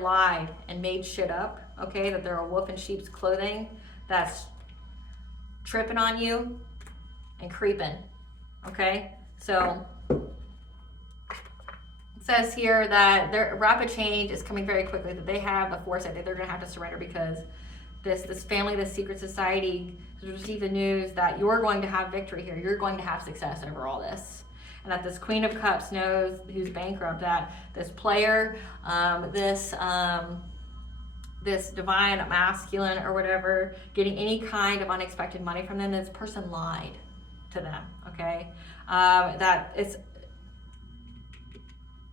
lied and made shit up, okay? That they're a wolf in sheep's clothing that's tripping on you and creeping, okay? So it says here that their rapid change is coming very quickly, that they have the foresight that they're going to have to surrender because this family, this secret society has received the news that you're going to have victory here. You're going to have success over all this. And that this Queen of Cups knows who's bankrupt, that this player, this divine masculine or whatever, getting any kind of unexpected money from them, this person lied to them, okay? That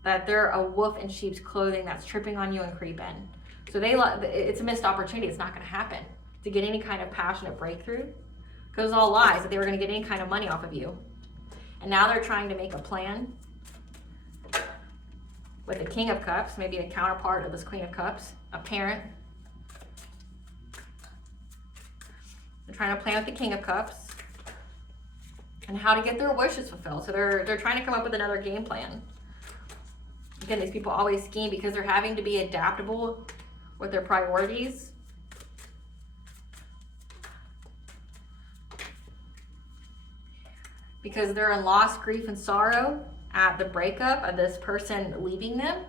they're a wolf in sheep's clothing that's tripping on you and creeping. So it's a missed opportunity. It's not going to happen to get any kind of passionate breakthrough because it's all lies that they were going to get any kind of money off of you. And now they're trying to make a plan with the King of Cups, maybe a counterpart of this Queen of Cups, a parent. They're trying to plan with the King of Cups and how to get their wishes fulfilled. So they're trying to come up with another game plan. Again, these people always scheme because they're having to be adaptable with their priorities. Because they're in loss, grief, and sorrow at the breakup of this person leaving them.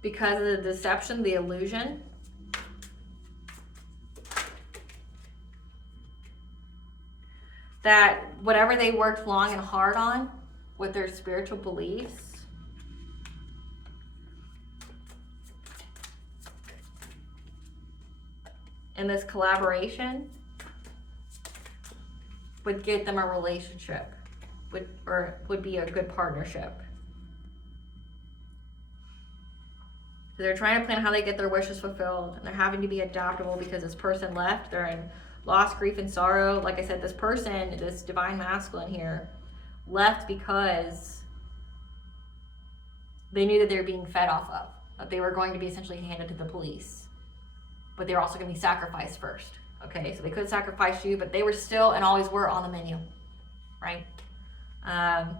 Because of the deception, the illusion. That whatever they worked long and hard on with their spiritual beliefs, in this collaboration, would get them a relationship, would be a good partnership. So they're trying to plan how they get their wishes fulfilled, and they're having to be adaptable because this person left. They're in loss, grief, and sorrow. Like I said, this person, this divine masculine here, left because they knew that they were being fed off of, that they were going to be essentially handed to the police, but they were also going to be sacrificed first. Okay, so they could sacrifice you, but they were still and always were on the menu, right? And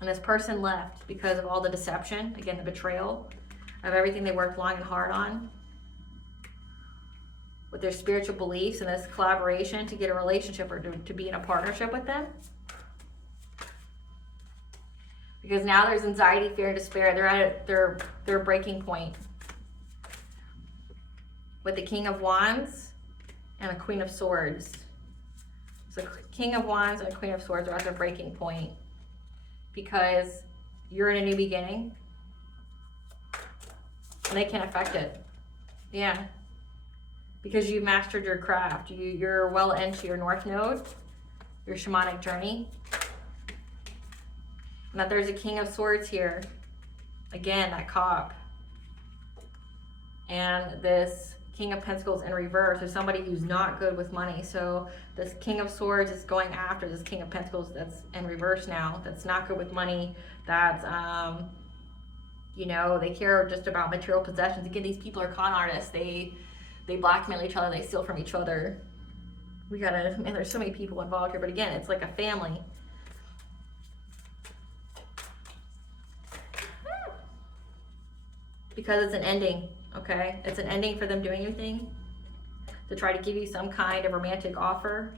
this person left because of all the deception, again, the betrayal of everything they worked long and hard on, with their spiritual beliefs and this collaboration to get a relationship or to be in a partnership with them. Because now there's anxiety, fear, and despair. They're at their breaking point. With the King of Wands and a Queen of Swords. So King of Wands and a Queen of Swords are at their breaking point. Because you're in a new beginning. And they can't affect it. Yeah. Because you've mastered your craft. You're well into your North Node. Your shamanic journey. And that there's a King of Swords here. Again, that cop. And this King of Pentacles in reverse. There's somebody who's not good with money. So this King of Swords is going after this King of Pentacles that's in reverse now. That's not good with money. That's, you know, they care just about material possessions. Again, these people are con artists. They blackmail each other. They steal from each other. Man, there's so many people involved here. But again, it's like a family. Because it's an ending, okay? It's an ending for them doing anything to try to give you some kind of romantic offer,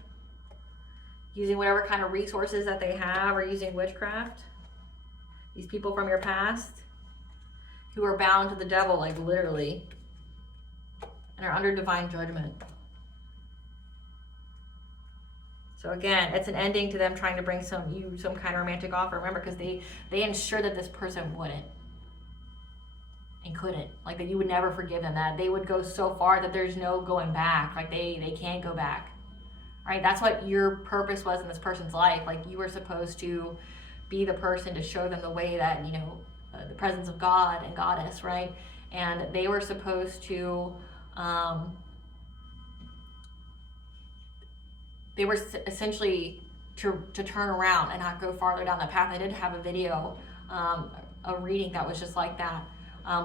using whatever kind of resources that they have, or using witchcraft. These people from your past who are bound to the devil, like literally, and are under divine judgment. So again, it's an ending to them trying to bring some kind of romantic offer. Remember, because they ensured that this person wouldn't. And couldn't, like that you would never forgive them, that they would go so far that there's no going back, like they can't go back, right? That's what your purpose was in this person's life. Like you were supposed to be the person to show them the way that, you know, the presence of God and Goddess, right? And they were supposed to, they were essentially to turn around and not go farther down that path. I did have a video, a reading that was just like that.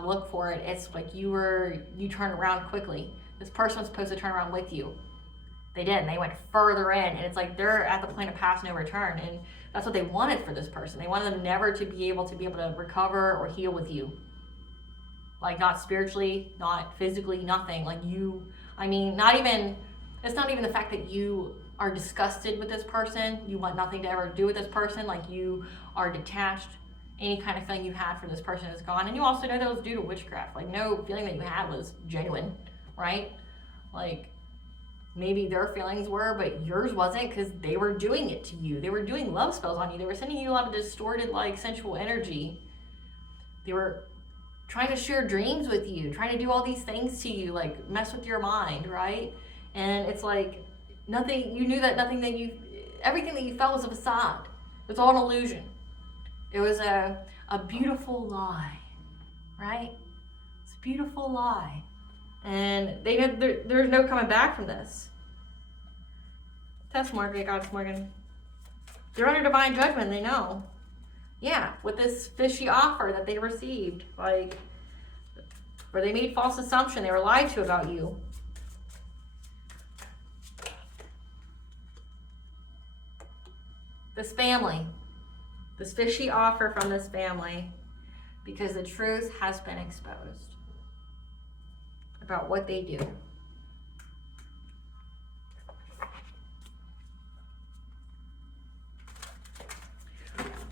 Look for it. It's like you turn around quickly. This person was supposed to turn around with you. They didn't. They went further in, and it's like they're at the point of past no return. And that's what they wanted for this person. They wanted them never to be able to recover or heal with you. Like not spiritually, not physically, nothing. Like you, I mean, it's not even the fact that you are disgusted with this person. You want nothing to ever do with this person. Like you are detached. Any kind of feeling you had for this person is gone. And you also know that was due to witchcraft. Like no feeling that you had was genuine, right? Like maybe their feelings were, but yours wasn't, because they were doing it to you. They were doing love spells on you. They were sending you a lot of distorted, like sensual energy. They were trying to share dreams with you, trying to do all these things to you, like mess with your mind, right? And it's like nothing, you knew that everything that you felt was a facade. It was all an illusion. It was a beautiful lie, right? It's a beautiful lie. And they know there's no coming back from this. Test Morgan, Goddess Morgan. They're under divine judgment, they know. Yeah, with this fishy offer that they received, like, where they made false assumption, they were lied to about you. This family. This fishy offer from this family, because the truth has been exposed about what they do.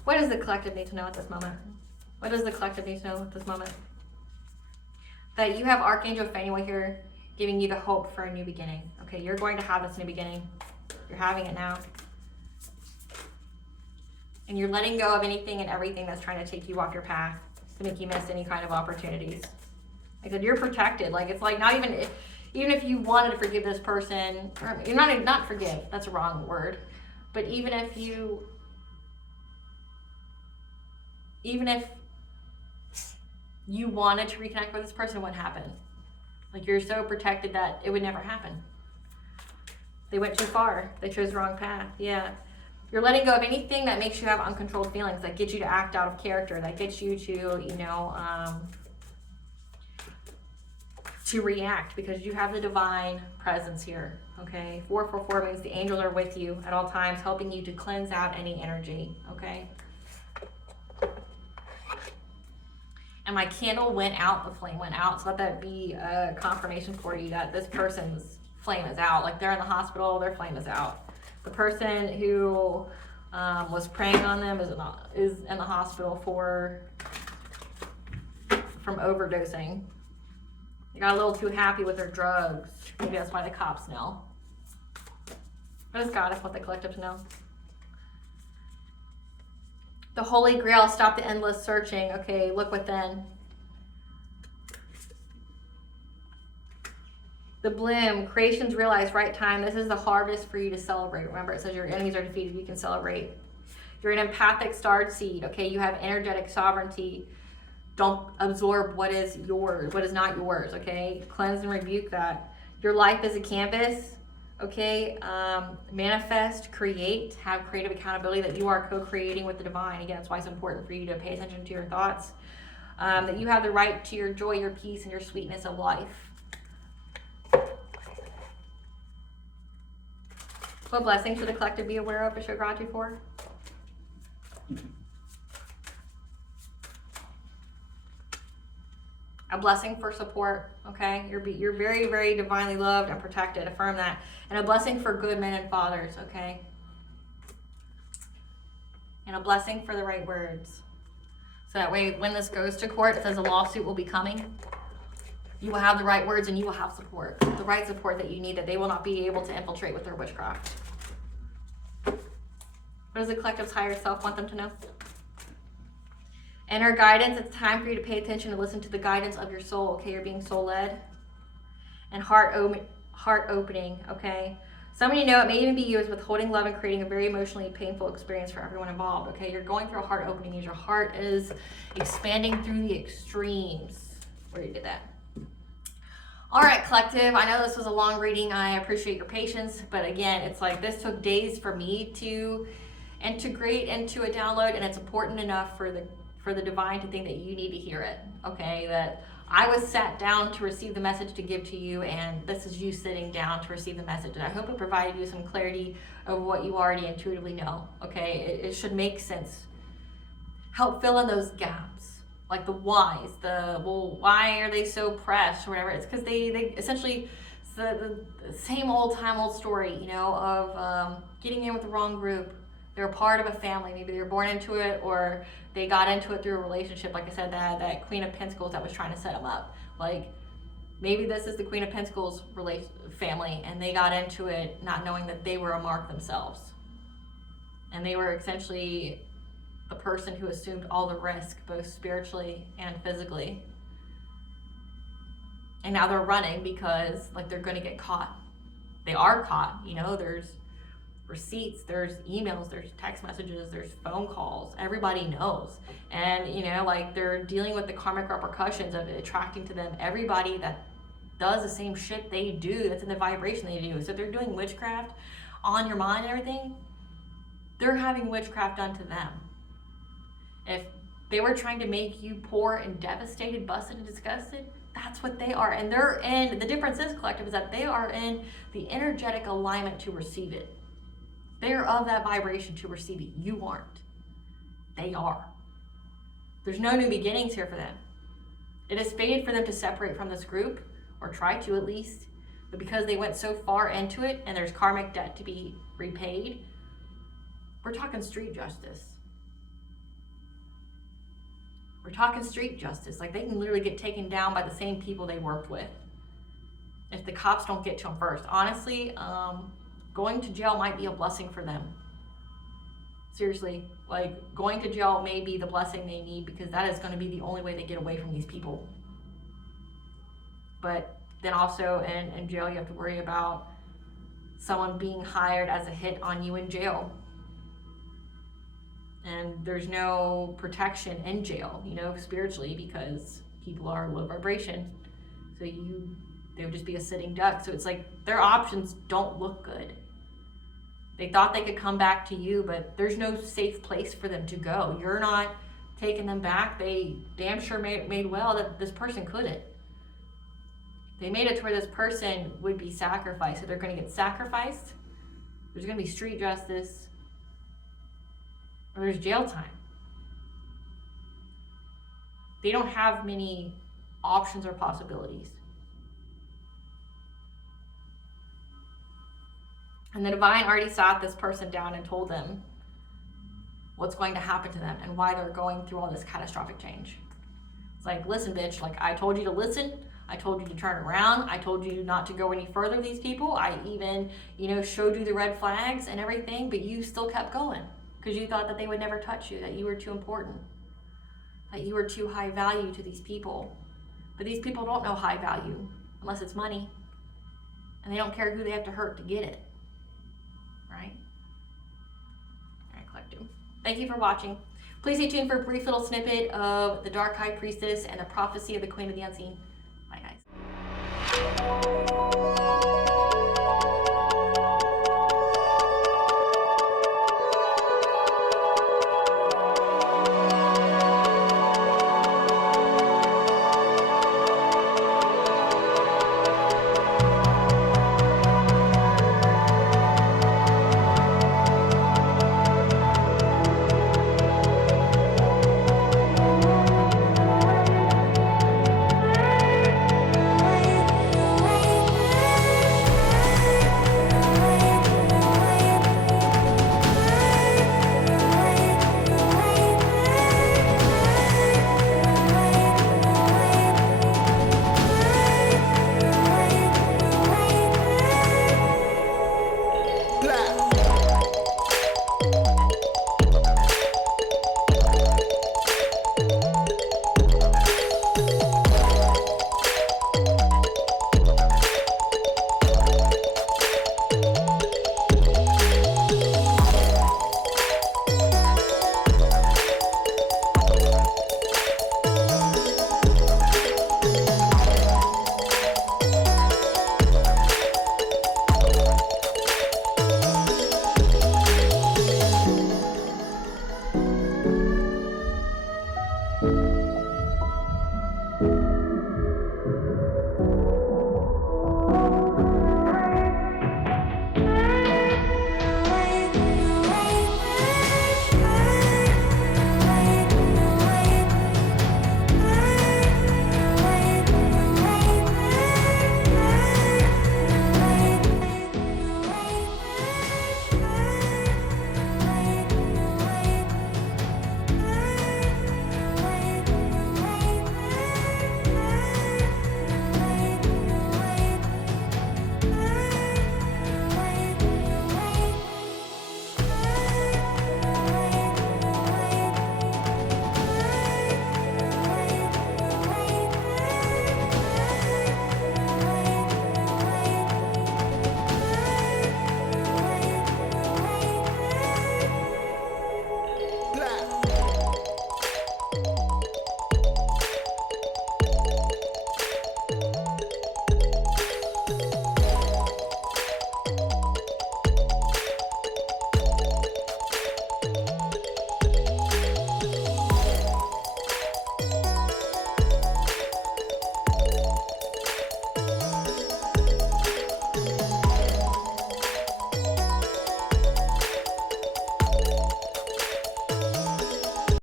What does the collective need to know at this moment? What does the collective need to know at this moment? That you have Archangel Phanuel here giving you the hope for a new beginning. Okay, you're going to have this new beginning. You're having it now. And you're letting go of anything and everything that's trying to take you off your path to make you miss any kind of opportunities. Like I said, you're protected. Like it's like not even if you wanted to forgive this person, or you're not forgive, that's a wrong word. But even if you wanted to reconnect with this person, what happened? Like you're so protected that it would never happen. They went too far. They chose the wrong path. Yeah. You're letting go of anything that makes you have uncontrolled feelings, that gets you to act out of character, that gets you to, you know, to react, because you have the divine presence here, okay? 444 means the angels are with you at all times, helping you to cleanse out any energy, okay? And my candle went out, the flame went out, so let that be a confirmation for you that this person's flame is out. Like, they're in the hospital, their flame is out. The person who was preying on them is in the hospital from overdosing. They got a little too happy with their drugs. Maybe that's why the cops know. What does God want the collective to know? The Holy Grail, stop the endless searching. Okay, look within. The bloom, creations realize right time. This is the harvest for you to celebrate. Remember, it says your enemies are defeated. You can celebrate. You're an empathic starred seed. Okay, you have energetic sovereignty. Don't absorb what is yours, what is not yours. Okay, cleanse and rebuke that. Your life is a canvas. Okay, manifest, create, have creative accountability that you are co-creating with the divine. Again, that's why it's important for you to pay attention to your thoughts. That you have the right to your joy, your peace, and your sweetness of life. What blessings should the collective be aware of to show gratitude for? A blessing for support, okay? You're very, very divinely loved and protected. Affirm that. And a blessing for good men and fathers, okay? And a blessing for the right words. So that way, when this goes to court, it says a lawsuit will be coming. You will have the right words and you will have support. The right support that you need, that they will not be able to infiltrate with their witchcraft. What does the collective's higher self want them to know? Inner guidance, it's time for you to pay attention and listen to the guidance of your soul, okay? You're being soul-led. And heart opening, okay? Some of you know it may even be you as withholding love and creating a very emotionally painful experience for everyone involved, okay? You're going through a heart opening as your heart is expanding through the extremes. Where you did that. All right, collective, I know this was a long reading. I appreciate your patience, but again, it's like this took days for me to integrate into a download, and it's important enough for the divine to think that you need to hear it, okay? That I was sat down to receive the message to give to you, and this is you sitting down to receive the message. And I hope it provided you some clarity of what you already intuitively know, okay? It should make sense. Help fill in those gaps, like the whys, well, why are they so pressed or whatever? It's because they essentially, it's the same old story, you know, of getting in with the wrong group. They're a part of a family. Maybe they were born into it, or they got into it through a relationship. Like I said, that Queen of Pentacles that was trying to set them up. Like, maybe this is the Queen of Pentacles family, and they got into it not knowing that they were a mark themselves. And they were essentially the person who assumed all the risk, both spiritually and physically. And now they're running because, like, they're going to get caught. They are caught, you know, there's receipts, there's emails, there's text messages, there's phone calls. Everybody knows. And, you know, like, they're dealing with the karmic repercussions of attracting to them everybody that does the same shit they do, that's in the vibration they do. So if they're doing witchcraft on your mind and everything, they're having witchcraft done to them. If they were trying to make you poor and devastated, busted and disgusted, that's what they are. And they're in, the difference is, collective, is that they are in the energetic alignment to receive it. They're of that vibration to receive it. You aren't. They are. There's no new beginnings here for them. It is fated for them to separate from this group, or try to at least. But because they went so far into it and there's karmic debt to be repaid, we're talking street justice. We're talking street justice. Like, they can literally get taken down by the same people they worked with if the cops don't get to them first. Honestly, going to jail might be a blessing for them. Seriously, like, going to jail may be the blessing they need, because that is going to be the only way they get away from these people. But then also in jail, you have to worry about someone being hired as a hit on you in jail. And there's no protection in jail, you know, spiritually, because people are low vibration. So they would just be a sitting duck. So it's like their options don't look good. They thought they could come back to you, but there's no safe place for them to go. You're not taking them back. They damn sure made well that this person couldn't. They made it to where this person would be sacrificed. So they're going to get sacrificed. There's going to be street justice. Or there's jail time. They don't have many options or possibilities. And the divine already sat this person down and told them what's going to happen to them and why they're going through all this catastrophic change. It's like, listen, bitch, like I told you to listen. I told you to turn around. I told you not to go any further with these people. I even, showed you the red flags and everything, but you still kept going because you thought that they would never touch you, that you were too important, that you were too high value to these people. But these people don't know high value unless it's money, and they don't care who they have to hurt to get it. Right? All right, collective. Thank you for watching. Please stay tuned for a brief little snippet of the Dark High Priestess and the prophecy of the Queen of the Unseen. Bye, guys.